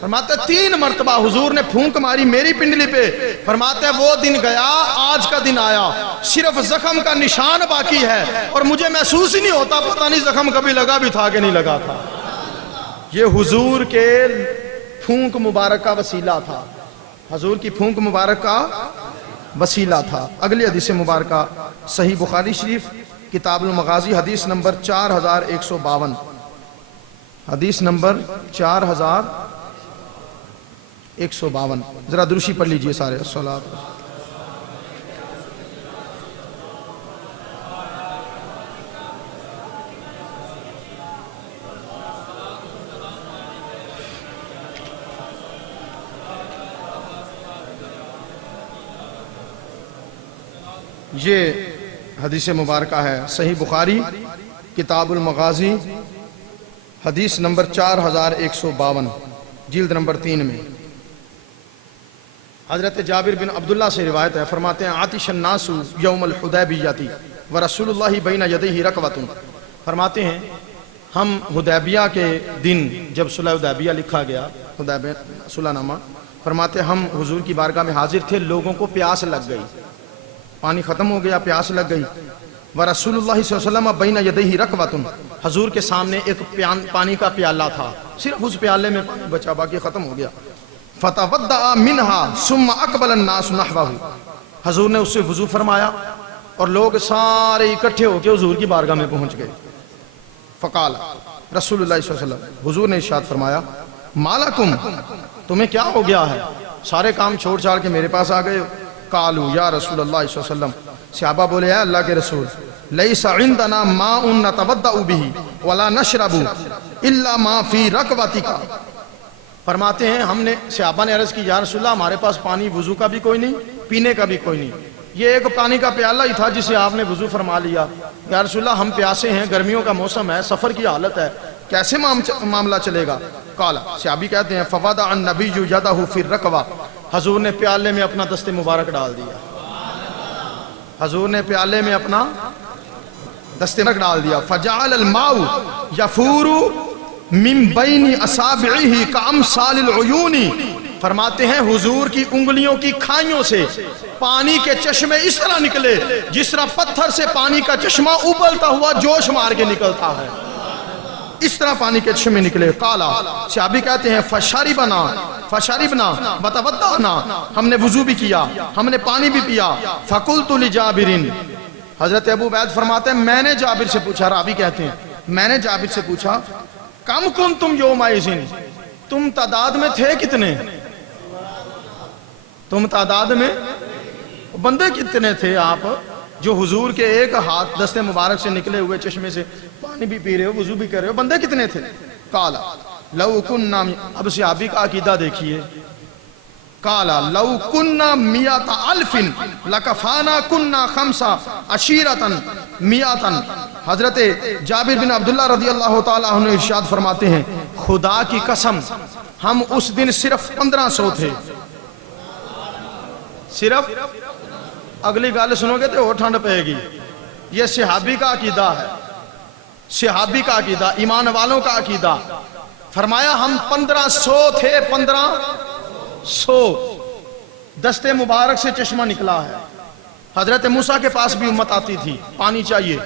فرماتے 3 مرتبہ حضور نے پھونک ماری میری پنڈلی پہ، فرماتے وہ دن گیا آج کا دن آیا، صرف زخم کا نشان باقی ہے اور مجھے محسوس ہی نہیں ہوتا، پتہ نہیں زخم کبھی لگا بھی تھا کہ نہیں لگا تھا۔ یہ حضور کے پھونک مبارک کا وسیلہ تھا، حضور کی پھونک مبارک کا وسیلہ تھا۔ اگلی حدیث مبارکہ صحیح بخاری شریف کتاب المغازی، حدیث نمبر 4152، حدیث نمبر 4152، ذرا درشی پڑھ لیجئے سارے، الصلاۃ۔ یہ حدیث مبارکہ ہے صحیح بخاری کتاب المغازی، حدیث نمبر 4152، جلد نمبر 3 میں۔ حضرت جابر بن عبداللہ سے روایت ہے، فرماتے ہیں عاطش الناس یوم الحدیبیہ ورسول اللہ بین یدیہ رکوۃ، فرماتے ہیں ہم حدیبیہ کے دن جب صلح حدیبیہ لکھا گیا، حدیبیہ صلح نامہ، فرماتے ہیں ہم حضور کی بارگاہ میں حاضر تھے، لوگوں کو پیاس لگ گئی، پانی ختم ہو گیا، پیاس لگ گئی، ورسول اللہ صلی اللہ علیہ وسلم بین یدیہ رکوۃ، حضور کے سامنے ایک پانی کا پیالہ تھا، صرف اس پیالے میں پانی بچا، باقی ختم ہو گیا، فتودع منها ثم اقبل الناس نحوه، حضور نے اس سے وضو فرمایا اور لوگ سارے اکٹھے ہو کے حضور کی بارگاہ میں پہنچ گئے، فقال رسول اللہ صلی اللہ علیہ وسلم، حضور نے ارشاد فرمایا مالکم، تمہیں کیا ہو گیا ہے، سارے کام چھوڑ چھاڑ کے میرے پاس آ گئے ہو؟ قالوا یا رسول اللہ صلی اللہ علیہ وسلم، صحابہ بولے اے اللہ کے رسول، لیس عندنا ماء نتودع به ولا نشرب الا ما فی رکوتک، فرماتے ہیں ہم نے، صحابہ نے عرض کی یا رسول اللہ ہمارے پاس پانی وضو کا بھی کوئی نہیں، پینے کا بھی کوئی نہیں، یہ ایک پانی کا پیالہ ہی تھا جسے آپ نے وضو فرما لیا، یا رسول اللہ ہم پیاسے ہیں، گرمیوں کا موسم ہے، سفر کی حالت ہے، کیسے معاملہ چلے گا؟ قال، صحابی کہتے ہیں فوضع النبی یدہ فی الرکوہ، حضور نے پیالے میں اپنا دست مبارک ڈال دیا، حضور نے پیالے میں اپنا دست مبارک ڈال دیا، فجعل الماء یفور من بین اصابعہ کامثال العیون، فرماتے ہیں حضور کی انگلیوں کی کھائیوں سے پانی کے چشمے اس طرح نکلے جس طرح پتھر سے پانی کا چشمہ ابلتا ہوا جوش مار کے نکلتا ہے، اس طرح پانی کے چشمے نکلے۔ قالا، صحابی کہتے ہیں فشربنا وتوضأنا، ہم نے وضو بھی کیا، ہم نے پانی بھی پیا، فقلت لجابر، حضرت ابو عبید فرماتے ہیں میں نے جابر سے پوچھا، راوی کہتے ہیں میں نے جابر سے پوچھا کم کنتم یومئذ، تم تعداد میں تھے کتنے، تم تعداد میں بندے کتنے تھے آپ جو حضور کے ایک ہاتھ دست مبارک سے نکلے ہوئے چشمے سے پانی بھی پی رہے ہو، وضو بھی کر رہے ہو، بندے کتنے تھے؟ قال لو کننا، اب صحابی کا عقیدہ دیکھیے، قال لو کننا میات الف لکفانا کننا خمس عشیرۃ میات، حضرت جابر بن عبداللہ رضی اللہ تعالیٰ عنہ ارشاد فرماتے ہیں خدا کی قسم ہم اس دن صرف 1500 تھے، صرف، اگلی گال سنو گے تو اور ٹھنڈ پائے گی، یہ صحابی کا عقیدہ ہے، صحابی کا عقیدہ، ایمان والوں کا عقیدہ، فرمایا ہم 1500 تھے، 1500 دست مبارک سے چشمہ نکلا ہے۔ حضرت موسیٰ کے پاس بھی امت آتی تھی، پانی چاہیے،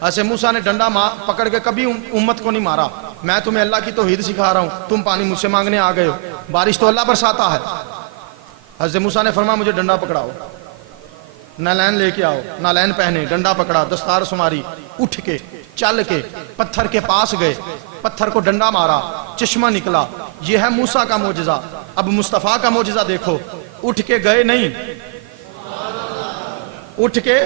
ایسے موسیٰ نے ڈنڈا پکڑ کے کبھی امت کو نہیں مارا، میں تمہیں اللہ کی توحید سکھا رہا ہوں، تم پانی مجھ سے مانگنے آ گئے ہو، بارش تو اللہ برساتا ہے۔ حضرت موسیٰ نے فرمایا مجھے ڈنڈا پکڑاؤ، نالین لے کے آؤ، نالین پہنے، ڈنڈا پکڑا، دستار سماری، اٹھ کے چل کے پتھر کے پاس گئے، پتھر کو ڈنڈا مارا، چشمہ نکلا، یہ ہے موسیٰ کا معجزہ۔ اب مصطفیٰ کا معجزہ دیکھو، اٹھ کے گئے نہیں، اٹھ کے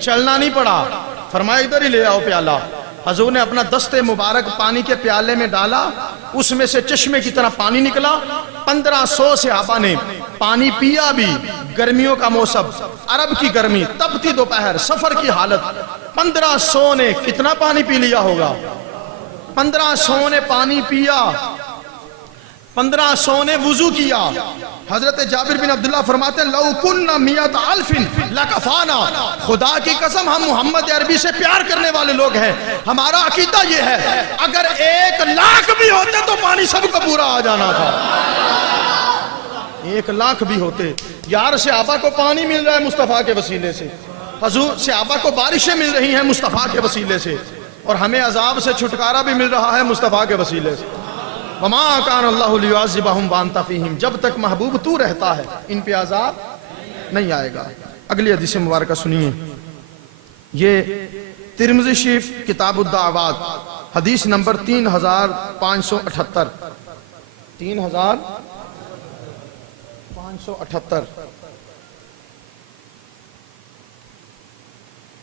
چلنا نہیں پڑا، فرمایا ادھر ہی لے آؤ پیالہ، حضور نے اپنا دست مبارک پانی کے پیالے میں ڈالا، اس میں سے چشمے کی طرح پانی نکلا، 1500 صحابہ نے پانی پیا بھی، گرمیوں کا موسم، عرب کی گرمی، تپتی دوپہر، سفر کی حالت، 1500 نے کتنا پانی پی لیا ہوگا، 1500 نے پانی پیا، 1500 نے وضو کیا۔ حضرت جابر بن عبداللہ فرماتے ہیں لو کننا میات الف لکفانا، خدا کی قسم ہم محمد عربی سے پیار کرنے والے لوگ ہیں، ہمارا عقیدہ یہ ہے اگر 1,00,000 بھی ہوتے تو پانی سب کو پورا آ جانا تھا، 1,00,000 بھی ہوتے۔ یار صحابہ کو پانی مل رہا ہے مصطفیٰ کے وسیلے سے، حضور صحابہ کو بارشیں مل رہی ہیں مصطفیٰ کے وسیلے سے، اور ہمیں عذاب سے چھٹکارا بھی مل رہا ہے مصطفیٰ کے وسیلے سے۔ وما کان اللہ لیعذبہم وانت فیہم، جب تک محبوب تو رہتا ہے ان پہ عذاب نہیں آئے گا۔ اگلی حدیث مبارکہ سنیے، یہ ترمذی شریف کتاب الدعوات حدیث نمبر 3578، 3578۔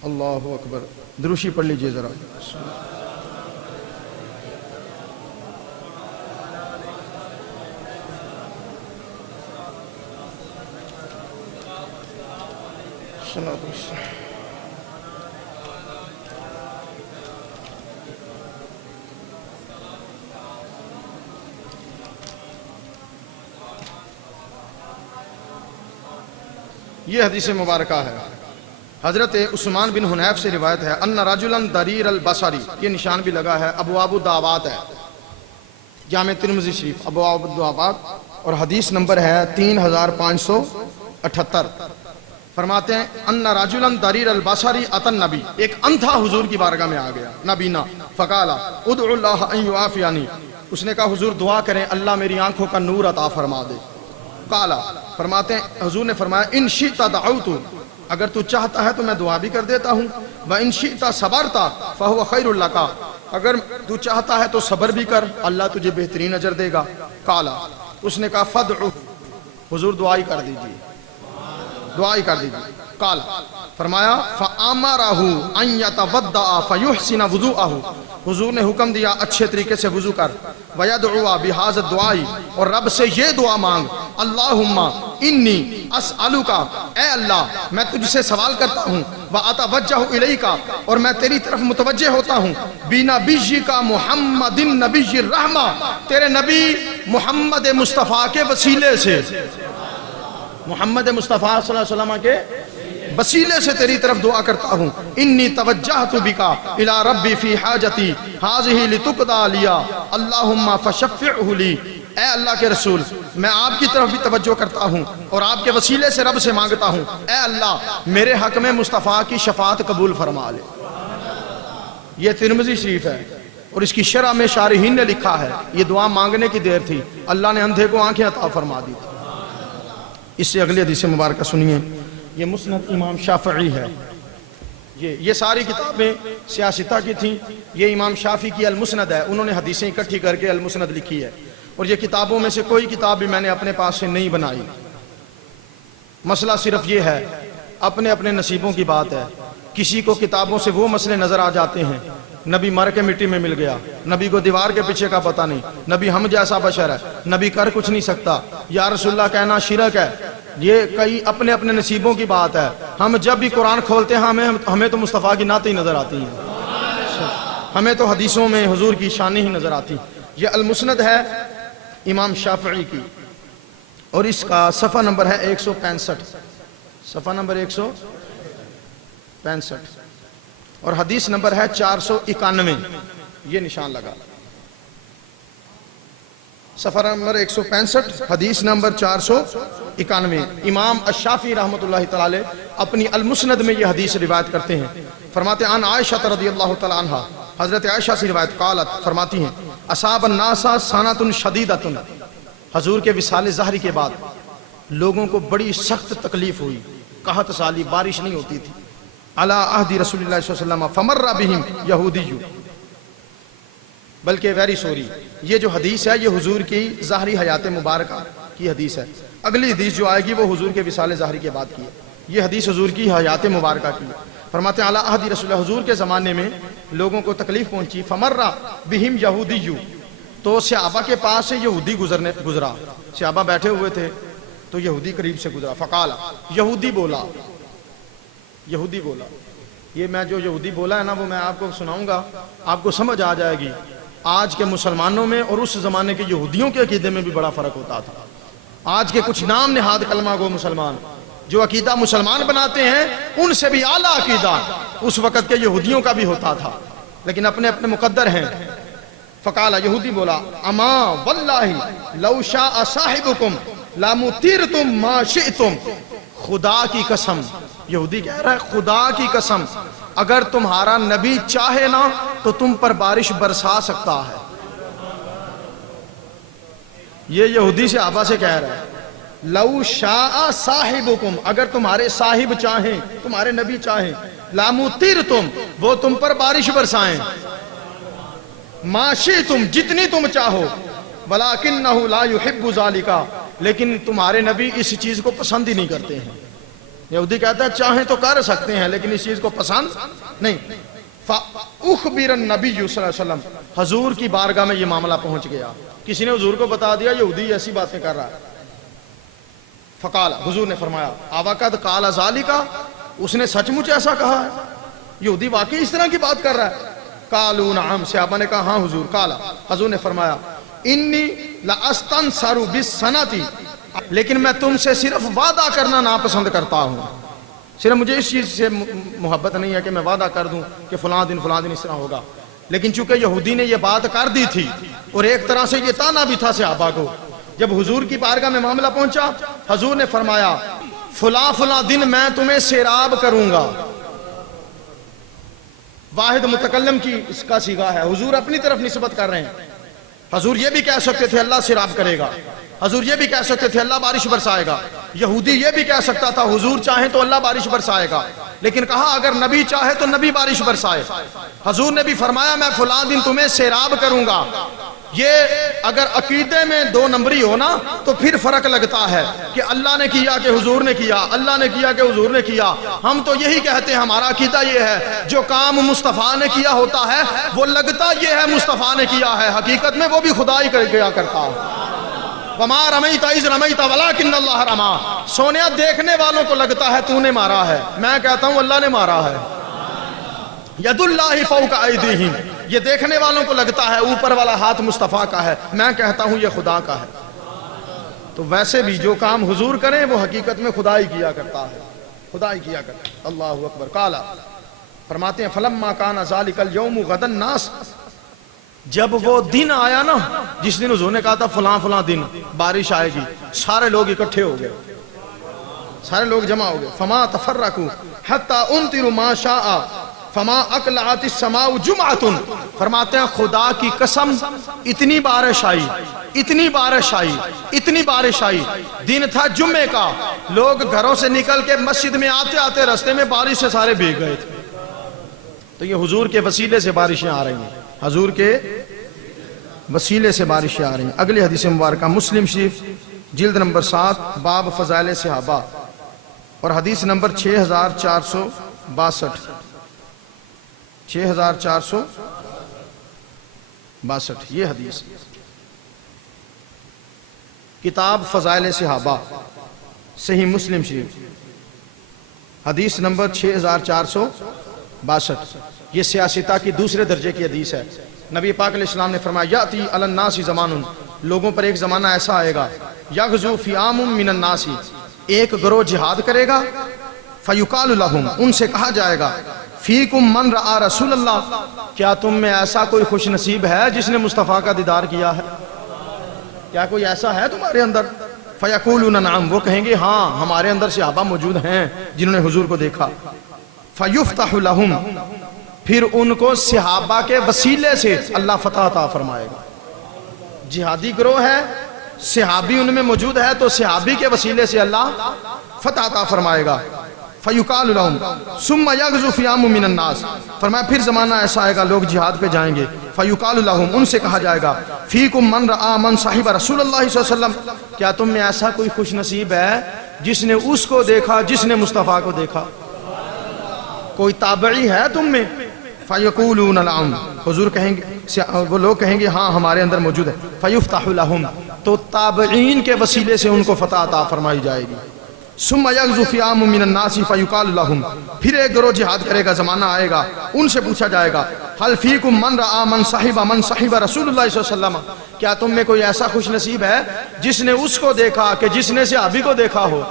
اللہ اکبر، دروشی پڑھ لیجئے ذرا۔ یہ حدیث مبارکہ ہے، حضرت عثمان بن حنیف سے روایت ہے، ان رجلا دریر البصری، یہ نشان بھی لگا ہے، ابواب الدعوات ہے، جامع ترمذی شریف ابواب الدعوات، اور حدیث نمبر ہے 3578۔ فرماتے ہیں ان رجلا دریر البصری اتى النبی، ایک اندھا حضور کی بارگاہ میں آ گیا، نبینا فقال ادعو اللہ ان یعافینی، اس نے کہا حضور دعا کریں اللہ میری آنکھوں کا نور عطا فرما دے۔ قال، فرماتے ہیں حضور نے فرمایا ان شئت دعوت، اگر تو چاہتا ہے تو میں دعا بھی کر دیتا ہوں، وان شئت صبرت فهو خیر لک، اگر تو چاہتا ہے تو صبر بھی کر، اللہ تجھے بہترین اجر دے گا۔ قال، اس نے کہا فدعو، حضور دعائی کر دیجئے، دعائی کر دیجئے۔ قال، فرمایا فامرہ ان یتودع فیحسن وضوءہ، حضور نے حکم دیا اچھے طریقے سے وضو کر، ویدعو بہذا الدعاء، اور رب سے یہ دعا مانگ، اللہم انی اسألک، اے اللہ میں تجھ سے سوال کرتا ہوں، واتوجہ الیک، اور میں تیری طرف متوجہ ہوتا ہوں، بنبیک محمد نبی الرحمہ، تیرے نبی محمد مصطفیٰ کے وسیلے سے، محمد مصطفیٰ صلی اللہ علیہ وسلم کے وسیلے سے تیری طرف دعا کرتا ہوں، انی توجہت بکا الی ربی فی حاجتی ہذہ لتقضی لی، اللہم فشفعہ لی، اے اللہ کے رسول میں آپ کی طرف بھی توجہ کرتا ہوں اور آپ کے وسیلے سے رب سے مانگتا ہوں، اے اللہ میرے حق میں مصطفیٰ کی شفاعت قبول فرما لے۔ یہ ترمذی شریف ہے، اور اس کی شرح میں شارحین نے لکھا ہے یہ دعا مانگنے کی دیر تھی، اللہ نے اندھے کو آنکھیں عطا فرما دی تھی۔ اس سے اگلی حدیث مبارکہ سنیے، یہ مسند امام شافعی ہے، یہ ساری کتابیں سیاستہ کی تھیں، یہ امام شافعی کی المسند ہے، انہوں نے حدیثیں اکٹھی کر کے المسند لکھی ہے، اور یہ کتابوں میں سے کوئی کتاب بھی میں نے اپنے پاس سے نہیں بنائی۔ مسئلہ صرف یہ ہے، اپنے اپنے نصیبوں کی بات ہے، کسی کو کتابوں سے وہ مسئلے نظر آ جاتے ہیں، نبی مر کے مٹی میں مل گیا، نبی کو دیوار کے پیچھے کا پتہ نہیں، نبی ہم جیسا بشر ہے، نبی کر کچھ نہیں سکتا، یا رسول اللہ کہنا شرک ہے، یہ کئی اپنے اپنے نصیبوں کی بات ہے۔ ہم جب بھی قرآن کھولتے ہیں ہمیں تو مصطفیٰ کی نعتیں ہی نظر آتی ہیں، ہمیں تو حدیثوں میں حضور کی شانیں ہی نظر آتی ہیں۔ یہ المسند ہے امام شافعی کی، اور اس کا صفحہ نمبر ہے 165، صفحہ نمبر 165، اور حدیث نمبر ہے 491، یہ نشان لگا، صفحہ نمبر 165 حدیث نمبر 491۔ امام الشافعی رحمۃ اللہ تعالی اپنی المسند میں یہ حدیث روایت کرتے ہیں، فرماتے ہیں عن عائشہ رضی اللہ تعالی عنہ، حضرت عائشہ سے روایت، قالت فرماتی ہیں اصاب الناس سنۃ شدیدۃ، حضور کے وصال ظہری کے بعد لوگوں کو بڑی سخت تکلیف ہوئی، قحط سالی، بارش نہیں ہوتی تھی، علی عہد رسول اللہ صلی اللہ علیہ وسلم فمر بہم یہودی، بلکہ ویری سوری، یہ جو حدیث ہے یہ حضور کی ظاہری حیات مبارکہ کی حدیث ہے، اگلی حدیث جو آئے گی وہ حضور کے وصال ظاہری کے بعد کی ہے، یہ حدیث حضور کی حیات مبارکہ کی ہے۔ فرماتے ہیں علی عہد رسول اللہ، حضور کے زمانے میں لوگوں کو تکلیف پہنچی، فمر بہم یہودی، تو صحابہ کے پاس سے یہودی گزرا، صحابہ بیٹھے ہوئے تھے تو یہودی قریب سے گزرا، فقال، یہودی بولا، یہودی بولا، یہ میں جو یہودی بولا ہے نا وہ میں آپ کو سناؤں گا، آپ کو سمجھ آ جائے گی آج کے مسلمانوں میں اور اس زمانے کے یہودیوں کے عقیدے میں بھی بڑا فرق ہوتا تھا۔ آج کے کچھ نام نہاد کلمہ گو مسلمان جو عقیدہ مسلمان بناتے ہیں ان سے بھی اعلیٰ عقیدہ اس وقت کے یہودیوں کا بھی ہوتا تھا، لیکن اپنے اپنے مقدر ہیں۔ فقال، یہودی بولا، اما واللہ لو شاء صاحبکم لامطرتم ما شئتم، خدا کی قسم، یہودی کہہ رہا ہے خدا کی قسم اگر تمہارا نبی چاہے نا تو تم پر بارش برسا سکتا ہے۔ یہ یہودی سے آبا سے کہہ رہا ہے لو شاء صاحبکم، اگر تمہارے صاحب چاہیں، تمہارے نبی چاہیں، لامطرتم، وہ تم پر بارش برسائیں، ما شئتم، جتنی تم چاہو، ولکنہ لا یحب ذالک، لیکن تمہارے نبی اس چیز کو پسند ہی نہیں کرتے ہیں۔ یہودی کہتا ہے چاہیں تو کر سکتے ہیں لیکن اس چیز کو پسند نہیں۔ فاخبر النبی صلی اللہ علیہ وسلم، حضور کی بارگاہ میں یہ معاملہ پہنچ گیا، کسی نے حضور کو بتا دیا یہودی ایسی باتیں کر رہا ہے۔ فقال، حضور نے فرمایا، اوقد قال ذالک، اس نے سچ مچ ایسا کہا ہے، یہودی واقعی اس طرح کی بات کر رہا ہے؟ قالوا نعم، صحابہ نے کہا ہاں حضور۔ قال، حضور نے فرمایا، انی لاستنصر بالسنۃ لیکن میں تم سے صرف وعدہ کرنا ناپسند کرتا ہوں. صرف مجھے اس چیز سے محبت نہیں ہے کہ میں وعدہ کر دوں کہ فلاں دن اس طرح ہوگا. لیکن چونکہ یہودی نے یہ بات کر دی تھی اور ایک طرح سے یہ تانا بھی تھا صحابہ کو، جب حضور کی بارگاہ میں معاملہ پہنچا، حضور نے فرمایا فلاں دن میں تمہیں سیراب کروں گا. واحد متکلم کی اس کا صیغہ ہے، حضور اپنی طرف نسبت کر رہے ہیں. حضور یہ بھی کہہ سکتے تھے اللہ سیراب کرے گا، حضور یہ بھی کہہ سکتے تھے اللہ بارش برسائے گا، یہودی یہ بھی کہہ سکتا تھا حضور چاہیں تو اللہ بارش برسائے گا، لیکن کہا اگر نبی چاہے تو نبی بارش برسائے. حضور نے بھی فرمایا میں فلاں دن تمہیں سیراب کروں گا. یہ اگر عقیدے میں دو نمبری ہو نا تو پھر فرق لگتا ہے کہ اللہ نے کیا کہ حضور نے کیا، اللہ نے کیا کہ حضور نے کیا. ہم تو یہی کہتے ہیں، ہمارا عقیدہ یہ ہے جو کام مصطفیٰ نے کیا ہوتا ہے وہ لگتا یہ ہے مصطفیٰ نے کیا ہے، حقیقت میں وہ بھی خدا ہی کیا کرتا ہے. وما رمیت اذ رمیت ولکن اللہ رما. سونیا دیکھنے والوں کو لگتا ہے تو نے مارا ہے، میں کہتا ہوں اللہ نے مارا ہے. ید اللہ فوق ایدیہم، یہ دیکھنے والوں کو لگتا ہے اوپر والا ہاتھ مصطفیٰ کا ہے، میں کہتا ہوں یہ خدا کا ہے. تو ویسے بھی جو کام حضور کریں وہ حقیقت میں خدا ہی کیا کرتا ہے، خدا ہی کیا کرتا ہے. اللہ اکبر. قال فرماتے ہیں فلما کان ذلک اليوم غدا الناس، جب وہ دن آیا نا جس دن حضور نے کہا تھا فلاں دن بارش آئے گی، سارے لوگ اکٹھے ہو گئے، سارے لوگ جمع ہو گئے. فما تفرقوا حتى انطروا ما شاء فما اقلعت السماء جمعۃ. فرماتے ہیں خدا کی قسم اتنی بارش آئی، اتنی بارش آئی، اتنی بارش آئی. دن تھا جمعے کا، لوگ گھروں سے نکل کے مسجد میں آتے آتے راستے میں بارش سے سارے بھیگ گئے تھے. تو یہ حضور کے وسیلے سے بارشیں آ رہی ہیں، حضور کے وسیلے سے بارشیں آ رہی ہیں. اگلی حدیث مبارکہ مسلم شریف جلد نمبر 7 باب فضائل صحابہ اور حدیث نمبر 6462. 6462 یہ حدیث کتاب فضائل صحابہ صحیح مسلم شریف حدیث نمبر 6462. یہ سیاستہ کی دوسرے درجے کی حدیث ہے. نبی پاک علیہ السلام نے فرمایا یاتی علی الناس زمان، لوگوں پر ایک زمانہ ایسا آئے گا یغزو فیام من الناس، ایک گروہ جہاد کرے گا، فیقال لہم، ان سے کہا جائے گا فیکم من رآ رسول اللہ، کیا تم میں ایسا کوئی خوش نصیب ہے جس نے مصطفیٰ کا دیدار کیا ہے؟ کیا کوئی ایسا ہے تمہارے اندر؟ فیقولون نعم، وہ کہیں گے ہاں ہمارے اندر صحابہ موجود ہیں جنہوں نے حضور کو دیکھا. فیفتح لہم، پھر ان کو صحابہ کے وسیلے سے اللہ فتح عطا فرمائے گا. جہادی گروہ ہے، صحابی ان میں موجود ہے تو صحابی کے وسیلے سے اللہ فتح عطا فرمائے گا. فیقال لہم ثم یغزو فیام من الناس، فرمایا پھر زمانہ ایسا آئے گا لوگ جہاد پہ جائیں گے. فیقال لہم، ان سے کہا جائے گا فیکم من رآ من صاحب رسول اللہ صلی اللہ علیہ وسلم، کیا تم میں ایسا کوئی خوش نصیب ہے جس نے اس کو دیکھا جس نے مصطفیٰ کو دیکھا؟ کوئی تابعی ہے تم میں؟ فیقولون نعم، حضور کہیں گے، وہ لوگ کہیں گے ہاں ہمارے اندر موجود ہے. فیفتح لہم، تو تابعین کے وسیلے سے ان کو فتح عطا فرمائی جائے گی. ثم یغزو فیام من الناس فیقال لہم، پھر ایک گروہ جہاد کرے گا، زمانہ آئے گا ان سے پوچھا جائے گا حل فیکم من رآ من صاحب رسول اللہ صلی اللہ علیہ وسلم، کیا تم میں کوئی ایسا خوش نصیب ہے جس نے اس کو دیکھا کہ جس نے صحابی کو دیکھا ہو؟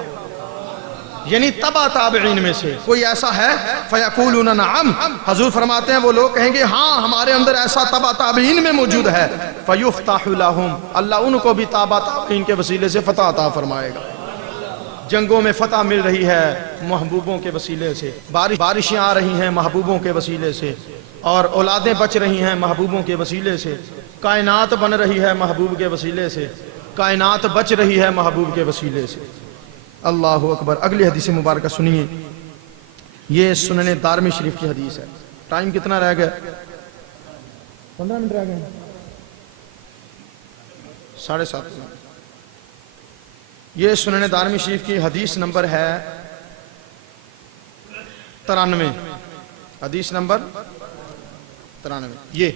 یعنی تبع تابعین میں سے کوئی ایسا ہے؟ فیقولون نعم، حضور فرماتے ہیں وہ لوگ کہیں گے ہاں ہمارے اندر ایسا تبع تابعین میں موجود ہے. فیفتح لہم، اللہ ان کو بھی تبع تابعین کے وسیلے سے فتح عطا فرمائے گا. جنگوں میں فتح مل رہی ہے محبوبوں کے وسیلے سے، بارشیں آ رہی ہیں محبوبوں کے وسیلے سے، اور اولادیں بچ رہی ہیں محبوبوں کے وسیلے سے، کائنات بن رہی ہے محبوب کے وسیلے سے، کائنات بچ رہی ہے محبوب کے وسیلے سے. اللہ اکبر. اگلی حدیث مبارکہ سنیے، یہ سنن دارمی شریف کی حدیث ہے. ٹائم کتنا رہ گیا؟ 15 منٹ رہ گئے، 7:30. یہ سنن دارمی شریف کی حدیث نمبر ہے 93، حدیث نمبر 93. یہ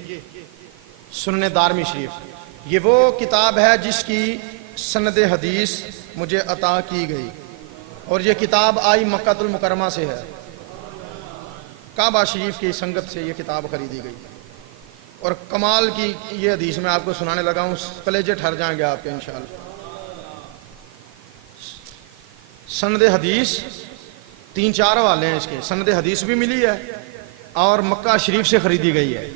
سنن دارمی شریف یہ وہ کتاب ہے جس کی سند حدیث مجھے عطا کی گئی، اور یہ کتاب آئی مکہ المکرمہ سے ہے، کعبہ شریف کی سنگت سے یہ کتاب خریدی گئی. اور کمال کی یہ حدیث میں آپ کو سنانے لگا ہوں، کلیجے ٹھہر جائیں گے آپ کے انشاءاللہ. سند حدیث 3-4 والے ہیں اس کے، سند حدیث بھی ملی ہے اور مکہ شریف سے خریدی گئی ہے.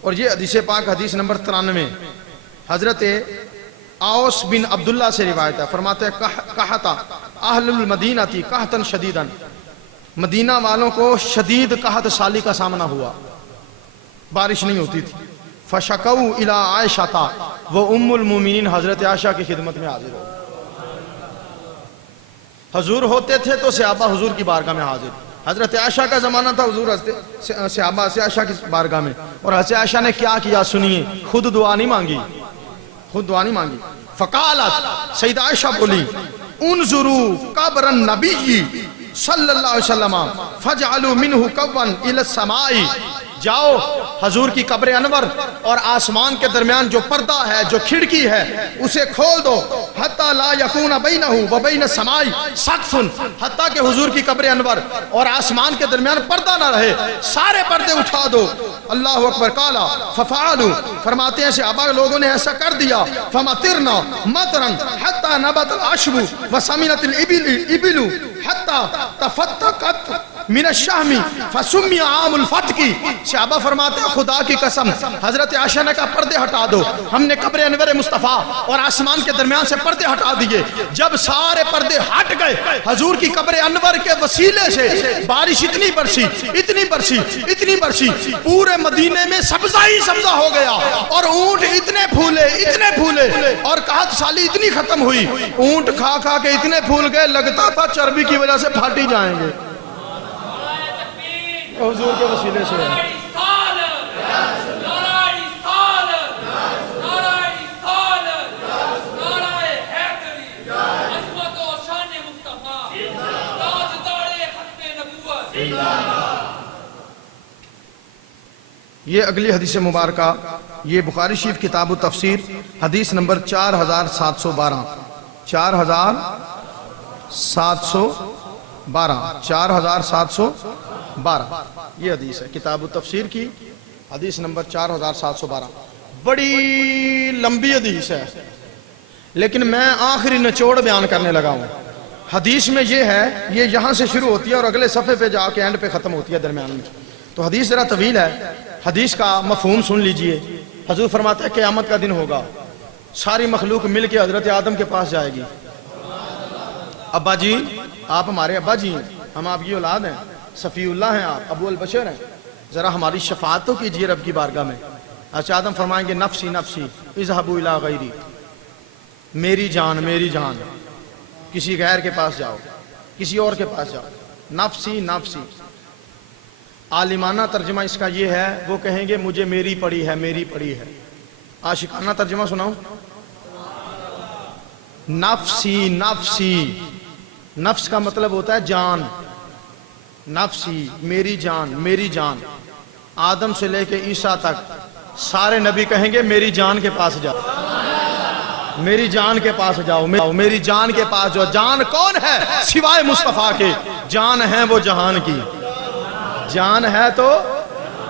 اور یہ حدیث پاک حدیث نمبر 93 حضرت اوس بن عبداللہ سے روایت ہے. فرماتے ہیں قحط اہل المدینہ تھی قحطا شدیدا، مدینہ والوں کو شدید قحط سالی کا سامنا ہوا، بارش نہیں ہوتی تھی. فشکوا الی عائشہ، وہ ام المومنین حضرت عائشہ کی خدمت میں حاضر ہو. حضور ہوتے تھے تو صحابہ حضور کی بارگاہ میں حاضر. حضرت عائشہ کا زمانہ تھا، حضور صحابہ سے عائشہ کی بارگاہ میں. اور حضرت عائشہ نے کیا کیا سنیے، خود دعا نہیں مانگی، خود دعا نہیں مانگی. فقالت، سیدہ عائشہ بولی، انظروا قبر النبی صلی اللہ علیہ وسلم فجعلوا منہ قوا الی السماء. جاؤ حضور کی قبر انور اور آسمان کے درمیان جو پردہ ہے، جو کھڑکی ہے، اسے کھول دو. حتی لا یکون بینہ و بین السماء سقف، حتیٰ کہ حضور کی قبر انور اور آسمان کے درمیان پردہ نہ رہے، سارے پردے اٹھا دو. اللہ اکبر. قال ففعلوا، فرماتے ہیں صحابہ لوگوں نے ایسا کر دیا. فمطرنا مطرا حتی نبت العشب وسمنت الابل حتی تفتقت من الشہم فسمی عام الفتق. صحابہ فرماتے ہیں خدا کی قسم، حضرت عائشہ نے کہا پردے ہٹا دو. ہم نے قبر انور مصطفیٰ اور آسمان کے درمیان سے پردے ہٹا دیے. جب سارے پردے ہٹ گئے، حضور کی قبر انور کے وسیلے سے بارش اتنی برسی، اتنی برسی، اتنی برسی، پورے مدینے میں سبزہ ہی سبزہ ہو گیا. اور اونٹ اتنے پھولے، اتنے پھولے، اور قحط سالی اتنی ختم ہوئی، اونٹ کھا کھا کے اتنے پھول گئے لگتا تھا چربی کی وجہ سے پھٹ ہی جائیں گے. حضور کے وسیلے سے یہ اگلی حدیث مبارکہ، یہ بخاری شریف کتاب التفسیر حدیث نمبر 4712 4712 یہ حدیث ہے کتاب التفسیر کی، حدیث نمبر 4712. بڑی لمبی حدیث ہے لیکن میں آخری نچوڑ بیان کرنے لگا ہوں. حدیث میں یہ ہے، یہ یہاں سے شروع ہوتی ہے اور اگلے صفحے پہ جا کے اینڈ پہ ختم ہوتی ہے درمیان میں. تو حدیث ذرا طویل ہے. حدیث کا مفہوم سن لیجئے. حضور فرماتے ہیں قیامت کا دن ہوگا، ساری مخلوق مل کے حضرت آدم کے پاس جائے گی. ابا جی، آپ ہمارے ابا جی ہیں، ہم آپ کی اولاد ہیں، صفی اللہ ہیں، آپ ابو البشر ہیں، ذرا ہماری شفاعت تو کیجئے رب کی بارگاہ میں. حضرت آدم فرمائیں گے نفسی نفسی اذهبوا الی غیری، میری جان میری جان، کسی غیر کے پاس جاؤ، کسی اور کے پاس جاؤ. نفسی نفسی. عالمانہ ترجمہ اس کا یہ ہے، وہ کہیں گے مجھے میری پڑی ہے، میری پڑی ہے. عاشقانہ ترجمہ سناؤں؟ نفسی نفسی. نفس کا مطلب ہوتا ہے جان. نفسی میری جان میری جان. آدم سے لے کے عیسیٰ تک سارے نبی کہیں گے میری جان کے پاس جاؤ، میری جان کے پاس جاؤ، میری جان کے پاس جاؤ. جان کون ہے سوائے مصطفیٰ کے؟ جان ہے وہ جہان کی، جان ہے تو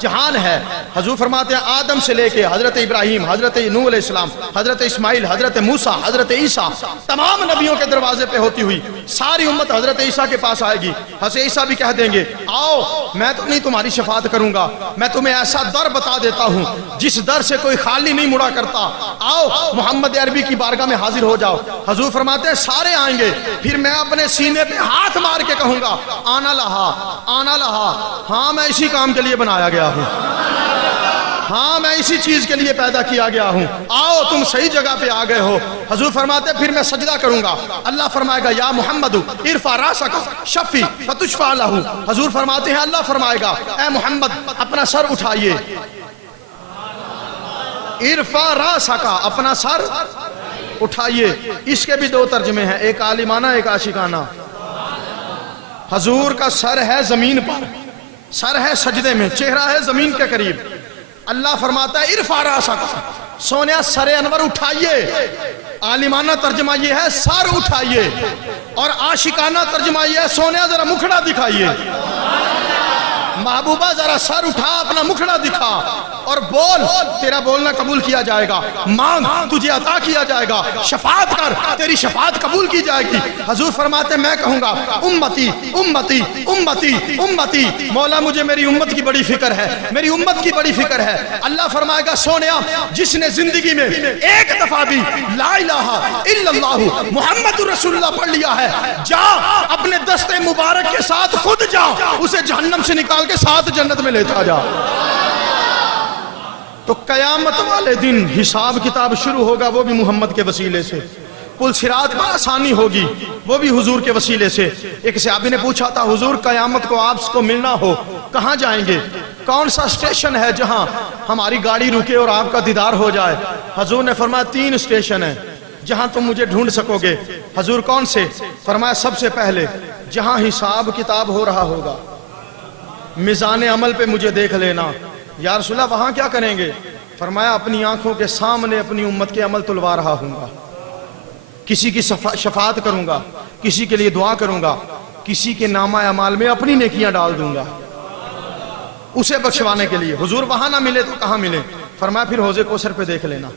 جہان ہے. حضور فرماتے ہیں آدم سے لے کے حضرت ابراہیم، حضرت نوح علیہ السلام، حضرت اسماعیل، حضرت موسیٰ، حضرت عیسیٰ، تمام نبیوں کے دروازے پہ ہوتی ہوئی ساری امت حضرت عیسیٰ کے پاس آئے گی. حضرت عیسیٰ بھی کہہ دیں گے آؤ، میں تو نہیں تمہاری شفاعت کروں گا، میں تمہیں ایسا در بتا دیتا ہوں جس در سے کوئی خالی نہیں مڑا کرتا. آؤ محمد عربی کی بارگاہ میں حاضر ہو جاؤ. حضور فرماتے ہیں سارے آئیں گے، پھر میں اپنے سینے پہ ہاتھ مار کے کہوں گا آنا لہا آنا لہا. ہاں میں اسی کام کے لیے بنایا گیا ہوں، ہاں میں اسی چیز کے لیے پیدا کیا گیا ہوں. آؤ تم صحیح جگہ پہ آ گئے ہو. حضور فرماتے پھر میں سجدہ کروں گا. اللہ فرمائے گا یا محمد ارفع راسک شفی فتشفع لہ. حضور فرماتے ہیں اللہ فرمائے گا اے محمد اپنا سر اٹھائیے. ارفع راسک، اپنا سر اٹھائیے. اس کے بھی دو ترجمے ہیں، ایک عالمانہ ایک عاشقانہ. حضور کا سر ہے زمین پر، سر ہے سجدے میں، چہرہ ہے زمین کے قریب. اللہ فرماتا ہے ارفع راسک، سونیا سر انور اٹھائیے. عالمانہ ترجمہ یہ ہے سر اٹھائیے، اور عاشقانہ ترجمہ یہ ہے سونیا ذرا مکھڑا دکھائیے. محبوبہ ذرا سر اٹھا، اپنا مکھڑا دکھا. اور بول، تیرا بولنا قبول کیا جائے گا، مانگ تجھے عطا کیا جائے گا، شفاعت کر تیری شفاعت قبول کی جائے گی۔ حضور فرماتے ہیں میں کہوں گا امتی امتی امتی امتی، مولا مجھے میری امت کی بڑی فکر ہے، میری امت کی بڑی فکر ہے۔ اللہ فرمائے گا سونیا جس نے زندگی میں ایک دفعہ بھی لا الہ الا اللہ محمد رسول اللہ پڑھ لیا ہے، جا اپنے دستے مبارک کے ساتھ خود جا اسے جہنم سے نکال کے ساتھ جنت میں لیتا جا۔ تو قیامت والے دن حساب کتاب شروع ہوگا، وہ بھی محمد کے وسیلے سے، پل صراط پر آسانی ہوگی، وہ بھی حضور کے وسیلے سے۔ ایک صحابی نے پوچھا تھا حضور قیامت کو آپ کو ملنا ہو کہاں جائیں گے؟ کون سا اسٹیشن ہے جہاں ہماری گاڑی رکے اور آپ کا دیدار ہو جائے؟ حضور نے فرمایا 3 اسٹیشن ہیں جہاں تم مجھے ڈھونڈ سکو گے۔ حضور کون سے؟ فرمایا سب سے پہلے جہاں حساب کتاب ہو رہا ہوگا، میزان عمل پہ مجھے دیکھ لینا۔ یا رسول اللہ وہاں کیا کریں گے؟ فرمایا اپنی آنکھوں کے سامنے اپنی امت کے عمل تلوا رہا ہوں گا، کسی کی شفاعت کروں گا، کسی کے لیے دعا کروں گا، کسی کے نامہ اعمال میں اپنی نیکیاں ڈال دوں گا اسے بخشوانے کے لیے۔ حضور وہاں نہ ملے تو کہاں ملے؟ فرمایا پھر حوض کوثر پہ دیکھ لینا،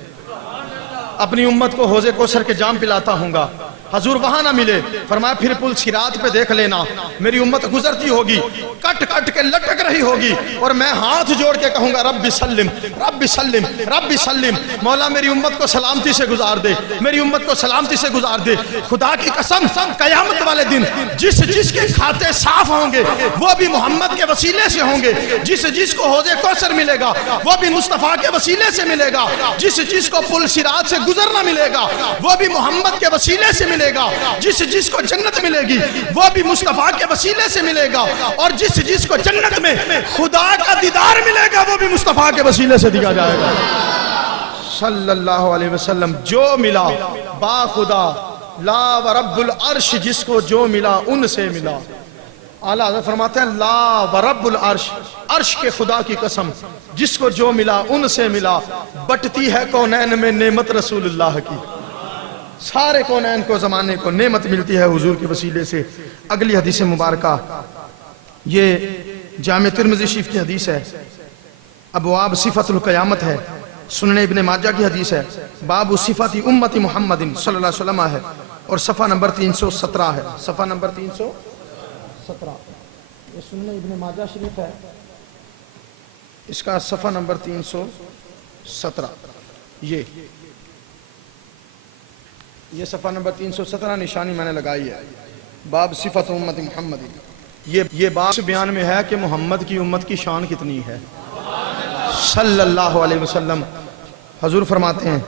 اپنی امت کو حوض کوثر کے جام پلاتا ہوں گا۔ حضور وہاں نہ ملے، فرمایا پھر پل صراط پہ دیکھ لینا، میری امت گزرتی ہوگی، کٹ کٹ کے لٹک رہی ہوگی، اور میں ہاتھ جوڑ کے کہوں گا رب سلم رب سلم رب سلم، مولا میری امت کو سلامتی سے گزار دے، میری امت کو سلامتی سے گزار دے۔ خدا کی قسم قیامت والے دن جس کے کھاتے صاف ہوں گے وہ بھی محمد کے وسیلے سے ہوں گے، جس کو حوض کوثر ملے گا وہ بھی مصطفیٰ کے وسیلے سے ملے گا، جس کو پل صراط سے گزرنا ملے گا وہ بھی محمد کے وسیلے سے ملے گا، جس کو جنت ملے گی وہ بھی مصطفیٰ کے وسیلے سے ملے گا، اور جس کو جنت میں خدا کا دیدار ملے گا وہ بھی مصطفیٰ کے وسیلے سے دیا جائے گا صلی اللہ علیہ وسلم۔ جو ملا با خدا لا ورب العرش، جس کو جو ملا ان سے ملا۔ اعلیٰ حضرت فرماتے ہیں لا ورب العرش، عرش کے خدا کی قسم جس کو جو ملا ان سے ملا۔ بٹتی ہے کونین میں نعمت رسول اللہ کی، سارے کونین کو زمانے کو نعمت ملتی ہے حضور کے وسیلے سے۔ اگلی حدیث مبارکہ یہ جامع ترمذی شریف کی حدیث ہے، ابواب صفت القیامت ہے، سنن ابن ماجہ کی حدیث ہے، باب صفت امت محمد صلی اللہ علیہ وسلم ہے، اور صفحہ نمبر 317 ہے، صفحہ نمبر 317 یہ سنن ابن ماجہ شریف ہے، اس کا صفحہ نمبر 317 یہ صفحہ نمبر 317 نشانی میں نے لگائی ہے، باب صفت امت محمد۔ یہ بات بیان میں ہے کہ محمد کی امت کی شان کتنی ہے صلی اللہ علیہ وسلم۔ حضور فرماتے ہیں،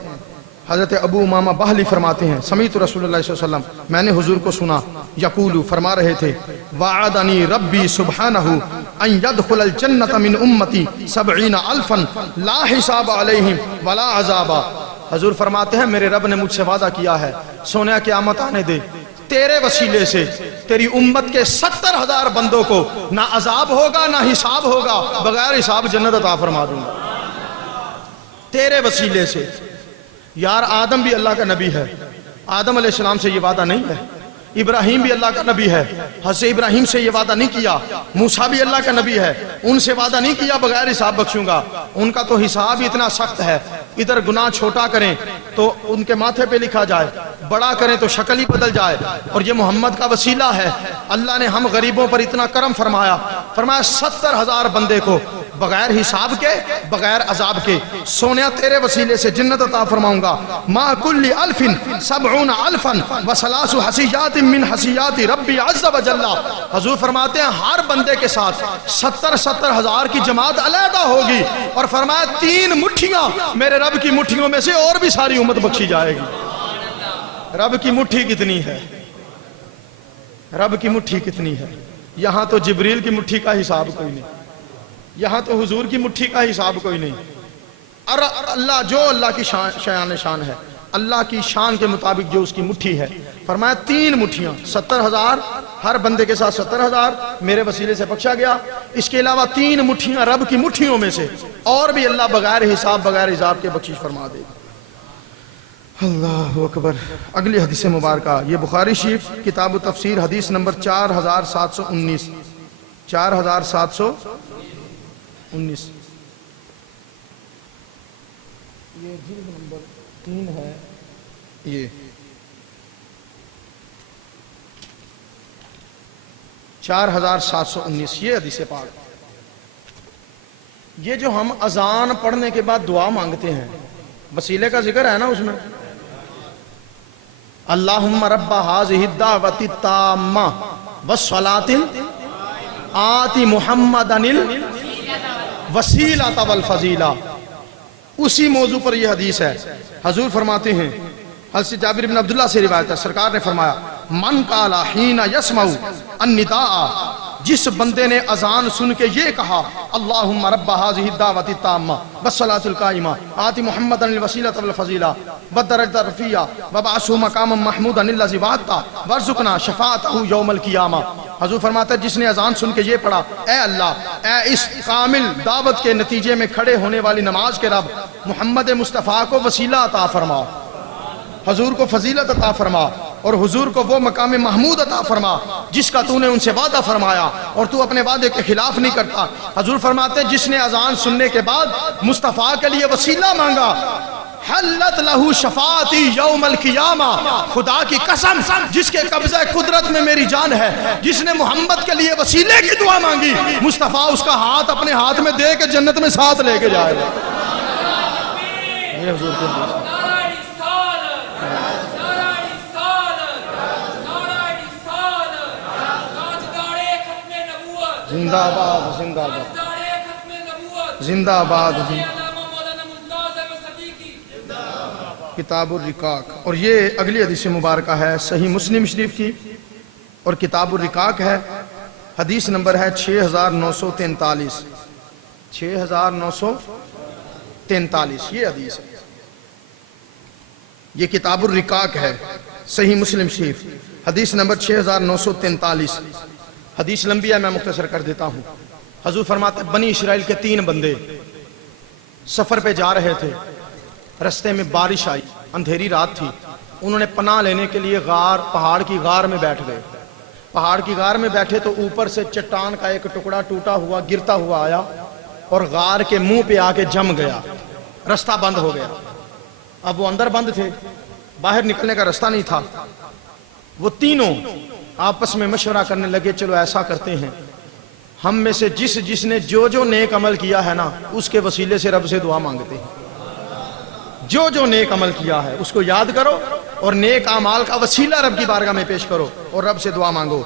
حضرت ابو امامہ باہلی فرماتے ہیں سمیت رسول اللہ صلی اللہ علیہ وسلم، میں نے حضور کو سنا یقول فرما رہے تھے وعدنی ربی سبحانہ ان یدخل الجنت من امتی 70,000 لا حساب علیہم ولا عذاب۔ حضور فرماتے ہیں میرے رب نے مجھ سے وعدہ کیا ہے سونے قیامت آنے دے تیرے وسیلے سے تیری امت کے 70,000 بندوں کو نہ عذاب ہوگا نہ حساب ہوگا، بغیر حساب جنت عطا فرما دوں گا تیرے وسیلے سے۔ یار آدم بھی اللہ کا نبی ہے، آدم علیہ السلام سے یہ وعدہ نہیں ہے، ابراہیم بھی اللہ کا نبی ہے، حضرت ابراہیم سے یہ وعدہ نہیں کیا، موسیٰ بھی اللہ کا نبی ہے، ان سے وعدہ نہیں کیا بغیر حساب بخشوں گا، ان کا تو حساب اتنا سخت ہے، ادھر گناہ چھوٹا کریں تو ان کے ماتھے پہ لکھا جائے، بڑا کریں تو شکل ہی بدل جائے، اور یہ محمد کا وسیلہ ہے۔ اللہ نے ہم غریبوں پر اتنا کرم فرمایا، 70,000 بندے کو بغیر حساب کے بغیر عذاب کے سونیا تیرے وسیلے سے جنت عطا فرماؤں گا۔ ما کل 70,000 وثلاث حسیات من حسیات ربی عز و جل۔ حضور فرماتے ہیں ہر بندے کے ساتھ 70,000 کی جماعت علیحدہ ہوگی، اور فرمایا 3 مٹھیاں میرے رب کی مٹھیوں میں سے اور بھی ساری امت بخشی جائے گی۔ رب کی مٹھی کتنی ہے، رب کی مٹھی کتنی ہے، یہاں تو جبریل کی مٹھی کا حساب کوئی نہیں، یہاں تو حضور کی مٹھی کا حساب کوئی نہیں۔ اور اللہ جو اللہ کی شان ہے، اللہ کی شان کے مطابق جو اس کی مٹھی ہے، فرمایا 3 مٹھیاں 70,000 ہر بندے کے ساتھ 70,000 میرے وسیلے سے بخشا گیا، اس کے علاوہ 3 مٹھیاں رب کی مٹھیوں میں سے اور بھی اللہ بغیر حساب بغیر حساب کے بخشش فرما دے گا۔ اللہ اکبر۔ اگلی حدیث مبارکہ یہ بخاری شریف کتاب تفسیر حدیث نمبر 4719 4719 یہ جلد نمبر 3 ہے، یہ 4719 یہ حدیث پاک۔ یہ جو ہم اذان پڑھنے کے بعد دعا مانگتے ہیں، وسیلے کا ذکر ہے نا اس میں، اللہم رب ھذہ الدعوۃ التامہ والصلاۃ آت محمدا الوسیلۃ والفضیلہ، اسی موضوع پر یہ حدیث ہے۔ حضور فرماتے ہیں، حضرت جابر بن عبداللہ سے روایت ہے، سرکار نے فرمایا من قال حین یسمع النداء، جس بندے نے اذان سن کے یہ کہا اللہم رب ھذہ الدعوۃ التامہ والصلاۃ القائمہ آت محمدا الوسیلۃ والفضیلہ والدرجۃ الرفیعہ وابعثہ مقاما محمودا الذی وعدتہ وارزقنا شفاعتہ یوم القیامہ۔ حضور فرماتا ہے جس نے اذان سن کے یہ پڑھا، اے اللہ، اے اس کامل دعوت کے نتیجے میں کھڑے ہونے والی نماز کے رب، محمد مصطفیٰ کو وسیلہ عطا فرما، حضور کو فضیلت عطا فرما، اور حضور کو وہ مقام محمود عطا فرما جس کا تو نے ان سے وعدہ فرمایا اور تو اپنے وعدے کے خلاف نہیں کرتا۔ حضور فرماتے جس نے اذان سننے کے بعد مصطفیٰ کے لیے وسیلہ مانگا، حلت لہو شفاعتی یوم القیامہ، خدا کی قسم جس کے قبضہ قدرت میں میری جان ہے، جس نے محمد کے لیے وسیلے کی دعا مانگی، مصطفیٰ اس کا ہاتھ اپنے ہاتھ میں دے کے جنت میں ساتھ لے کے جائے گا۔ یہ حضور کے زندہ آباد، زندہ آباد، زندہ آباد۔ کتاب الرقاق، اور یہ اگلی حدیث مبارکہ ہے صحیح مسلم شریف کی، اور کتاب الرقاق ہے، حدیث نمبر ہے 6943، 6943 یہ حدیث ہے۔ یہ کتاب الرقاق ہے صحیح مسلم شریف، حدیث نمبر 6943۔ حدیث لمبی ہے، میں مختصر کر دیتا ہوں۔ حضور فرماتے ہیں بنی اسرائیل کے 3 بندے سفر پہ جا رہے تھے، رستے میں بارش آئی، اندھیری رات تھی، انہوں نے پناہ لینے کے لیے پہاڑ کی غار میں بیٹھ گئے۔ پہاڑ کی غار میں بیٹھے تو اوپر سے چٹان کا ایک ٹکڑا ٹوٹا ہوا گرتا ہوا آیا اور غار کے منہ پہ آ کے جم گیا، رستہ بند ہو گیا۔ اب وہ اندر بند تھے، باہر نکلنے کا رستہ نہیں تھا۔ وہ تینوں آپس میں مشورہ کرنے لگے، چلو ایسا کرتے ہیں، ہم میں سے جس نے جو نیک عمل کیا ہے نا، اس کے وسیلے سے رب سے دعا مانگتے ہیں۔ جو نیک عمل کیا ہے اس کو یاد کرو اور نیک اعمال کا وسیلہ رب کی بارگاہ میں پیش کرو اور رب سے دعا مانگو۔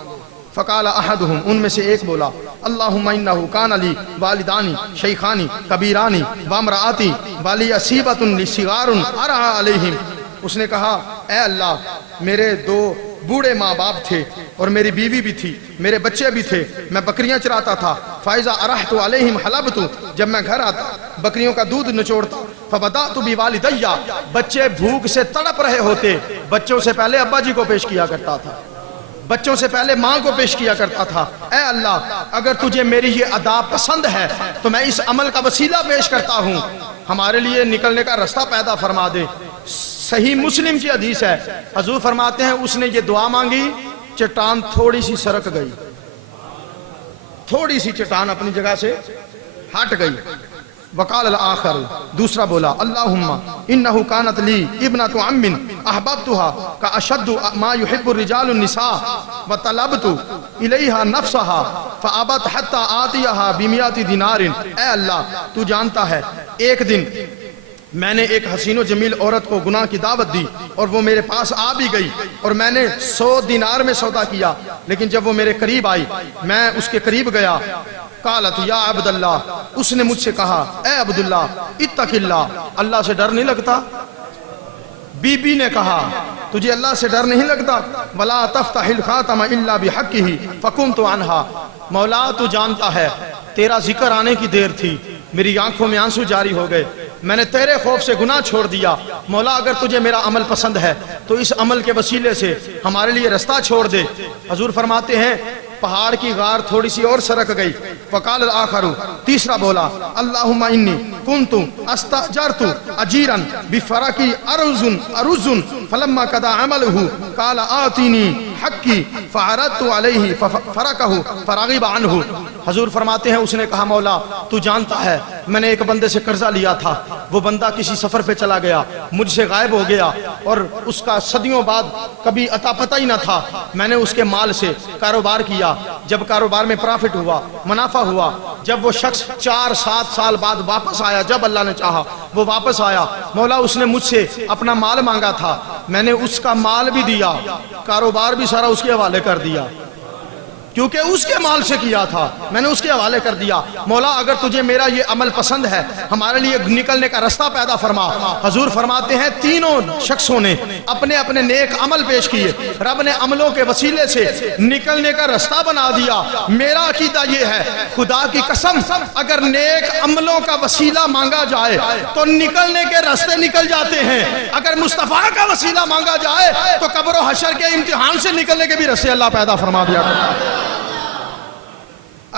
فقال احدهم، ان میں سے ایک بولا، اللہم انہ کان لی والدانی شیخانی کبیرانی وامرآتی والی اصیبۃ لصغار ارعی علیہم۔ اس نے کہا اے اللہ، میرے 2 بوڑھے ماں باپ تھے اور میری بیوی بھی تھی، میرے بچے بھی تھے، میں بکریاں چراتا تھا۔ فَإِذَا أَرَحْتُ عَلَيْهِمْ حَلَبْتُ، جب میں گھر آتا بکریوں کا دودھ نچوڑتا۔ فَبَدَأْتُ بِوَالِدَيَّ، بچے بھوک سے تڑپ رہے ہوتے، بچوں سے پہلے ابا جی کو پیش کیا کرتا تھا، بچوں سے پہلے ماں کو پیش کیا کرتا تھا۔ اے اللہ، اگر تجھے میری یہ ادا پسند ہے تو میں اس عمل کا وسیلہ پیش کرتا ہوں، ہمارے لیے نکلنے کا رستہ پیدا فرما دے۔ صحیح مسلم کی حدیث ہے، حضور فرماتے ہیں اس نے یہ دعا مانگی، چٹان تھوڑی سی سرک گئی، تھوڑی سی چٹان اپنی جگہ سے ہٹ گئی۔ وقال الآخر، دوسرا بولا، اللہم انہو کانت لی ابنۃ عم احببتها کاشد ما يحب الرجال النساء وطلبت الیہا نفسها فابت حتی آتیہا بمئات دینار۔ اے اللہ، تو جانتا ہے ایک دن میں نے ایک حسین و جمیل عورت کو گناہ کی دعوت دی اور وہ میرے پاس آ بھی گئی اور میں نے 100 دینار میں سودا کیا، لیکن جب وہ میرے قریب آئی میں اس کے قریب گیا۔ قالت یا عبداللہ، اس نے مجھ سے کہا اے عبداللہ اتق اللہ، اللہ سے ڈر نہیں لگتا؟ بی بی نے کہا تجھے اللہ سے ڈر نہیں لگتا؟ ولا تفتح الخاتم الا بحقہ فقمت عنہا، مولا تو جانتا ہے تیرا ذکر آنے کی دیر تھی، میری آنکھوں میں آنسو جاری ہو گئے، میں نے تیرے خوف سے گناہ چھوڑ دیا، مولا اگر تجھے میرا عمل پسند ہے تو اس عمل کے وسیلے سے ہمارے لیے رستہ چھوڑ دے۔ حضور فرماتے ہیں پہاڑ کی غار تھوڑی سی اور سرک گئی۔ فقال الآخر، تیسرا بولا، اللہم انی کنت استاجرت اجیرا بفرقی ارز فلما قضى عمله قال آتینی بالحق فعرضت علیہ فرقہ فرغب عنہ. حضور فرماتے ہیں اس نے کہا مولا تو جانتا ہے میں نے ایک بندے سے قرضہ لیا تھا, وہ بندہ کسی سفر پہ چلا گیا, مجھ سے غائب ہو گیا, اور اس کا صدیوں بعد کبھی عطا پتہ ہی نہ تھا. میں نے اس کے مال سے کاروبار کیا, جب کاروبار میں پرافٹ ہوا, منافع ہوا, جب وہ شخص 4-7 سال بعد واپس آیا, جب اللہ نے چاہا وہ واپس آیا, مولا اس نے مجھ سے اپنا مال مانگا تھا, میں نے اس کا مال بھی دیا, کاروبار بھی سارا اس کے حوالے کر دیا, کیونکہ اس کے مال سے کیا تھا, میں نے اس کے حوالے کر دیا. مولا اگر تجھے میرا یہ عمل پسند ہے ہمارے لیے نکلنے کا رستہ پیدا فرما. حضور فرماتے ہیں تینوں شخصوں نے اپنے اپنے نیک عمل پیش کیے, رب نے عملوں کے وسیلے سے نکلنے کا رستہ بنا دیا. میرا عقیدہ یہ ہے خدا کی قسم اگر نیک عملوں کا وسیلہ مانگا جائے تو نکلنے کے راستے نکل جاتے ہیں, اگر مصطفیٰ کا وسیلہ مانگا جائے تو قبر و حشر کے امتحان سے نکلنے کے بھی راستے اللہ پیدا فرما دیا.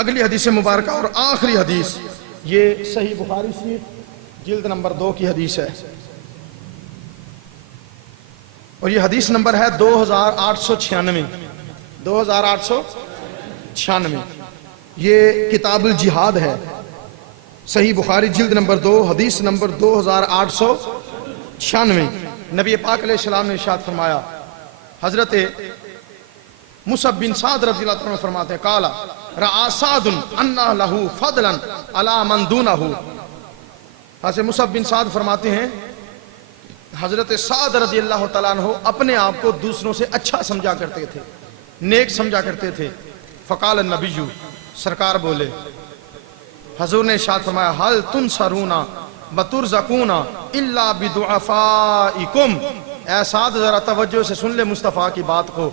اگلی حدیث مبارکہ اور آخری حدیث, یہ صحیح بخاری شریف جلد نمبر 2 کی حدیث ہے, اور یہ حدیث نمبر ہے 2896. 2896 یہ کتاب الجہاد ہے. صحیح بخاری جلد نمبر 2 حدیث نمبر 2896. نبی پاک علیہ السلام نے ارشاد فرمایا, حضرت مصعب بن سعد رضی اللہ عنہ فرماتے ہیں قال رأى سعد ان له فضلا على من دونه. حضرت مصعب بن سعد فرماتے ہیں حضرت سعد رضی اللہ تعالیٰ عنہ اپنے آپ کو دوسروں سے اچھا سمجھا کرتے تھے, نیک سمجھا کرتے تھے. فقال النبی, سرکار بولے, حضور نے ارشاد فرمایا هل تنصرون وترزقون الا بدعفائکم. اے سعد ذرا توجہ سے سن لے مصطفیٰ کی بات کو,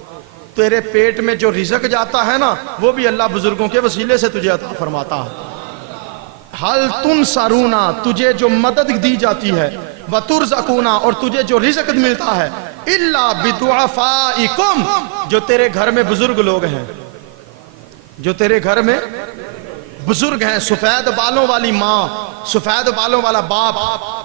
تیرے پیٹ میں جو رزق جاتا ہے نا وہ بھی اللہ بزرگوں کے وسیلے سے تجھے عطا فرماتا ہے. حل تنصرون, تجھے جو مدد دی جاتی ہے, وترزقون, اور تجھے جو رزق ملتا ہے, الا بدعفائکم, جو تیرے گھر میں بزرگ لوگ ہیں, جو تیرے گھر میں بزرگ ہیں, سفید بالوں والی ماں, سفید بالوں والا باپ,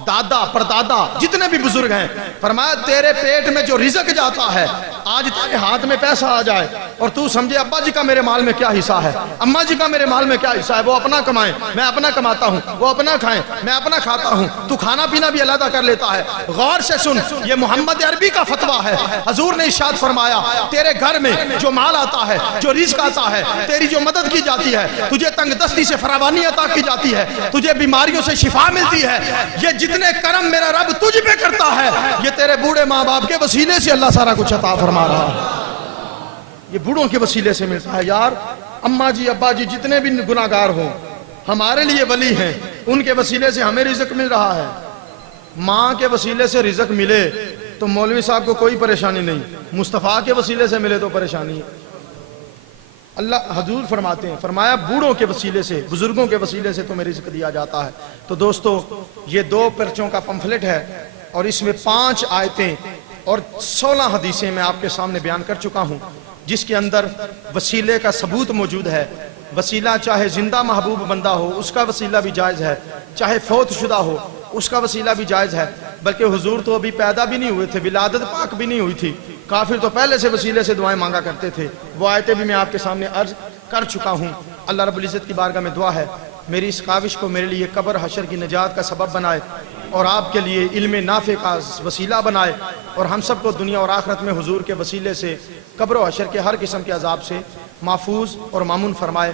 دادا پردادا, جتنے بھی بزرگ ہیں, فرمایا تیرے پیٹ میں جو رزق جاتا ہے, آج تیرے ہاتھ میں پیسہ آ جائے اور تو سمجھے ابا جی کا میرے مال میں کیا حصہ ہے, اماں جی کا میرے مال میں کیا حصہ ہے, وہ اپنا کمائیں میں اپنا کماتا ہوں, وہ اپنا کھائیں میں اپنا کھاتا ہوں, تو کھانا پینا بھی علیحدہ کر لیتا ہے. غور سے سن, یہ محمد عربی کا فتویٰ ہے. حضور نے ارشاد فرمایا تیرے گھر میں جو مال آتا ہے, جو رزق آتا ہے, تیری جو مدد کی جاتی ہے, تجھے تنگ دستی سے فراوانی عطا کی جاتی ہے, تجھے بیماریوں سے شفا ملتی ہے, یہ جتنے کرم میرا رب تجھ پہ کرتا ہے یہ تیرے بوڑھے ماں باپ کے وسیلے سے اللہ سارا کچھ عطا فرما رہا ہے, یہ بوڑھوں کے وسیلے سے ملتا ہے. یار اماں جی ابا جی جتنے بھی گناہگار ہوں ہمارے لیے ولی ہیں, ان کے وسیلے سے ہمیں رزق مل رہا ہے. ماں کے وسیلے سے رزق ملے تو مولوی صاحب کو کوئی پریشانی نہیں, مصطفیٰ کے وسیلے سے ملے تو پریشانی ہے. اللہ حضور فرماتے ہیں, فرمایا بوڑھوں کے وسیلے سے, بزرگوں کے وسیلے سے تمہیں رزق دیا جاتا ہے. تو دوستو یہ 2 پرچوں کا پمفلٹ ہے اور اس میں 5 آیتیں اور 16 حدیثیں میں آپ کے سامنے بیان کر چکا ہوں, جس کے اندر وسیلے کا ثبوت موجود ہے. وسیلہ چاہے زندہ محبوب بندہ ہو اس کا وسیلہ بھی جائز ہے, چاہے فوت شدہ ہو اس کا وسیلہ بھی جائز ہے, بلکہ حضور تو ابھی پیدا بھی نہیں ہوئے تھے, ولادت پاک بھی نہیں ہوئی تھی, کافر تو پہلے سے وسیلے سے دعائیں مانگا کرتے تھے. وہ آیتیں بھی میں آپ کے سامنے عرض کر چکا ہوں. اللہ رب العزت کی بارگاہ میں دعا ہے میری اس کاوش کو میرے لیے قبر حشر کی نجات کا سبب بنائے, اور آپ کے لیے علم نافع کا وسیلہ بنائے, اور ہم سب کو دنیا اور آخرت میں حضور کے وسیلے سے قبر و حشر کے ہر قسم کے عذاب سے محفوظ اور مامون فرمائے.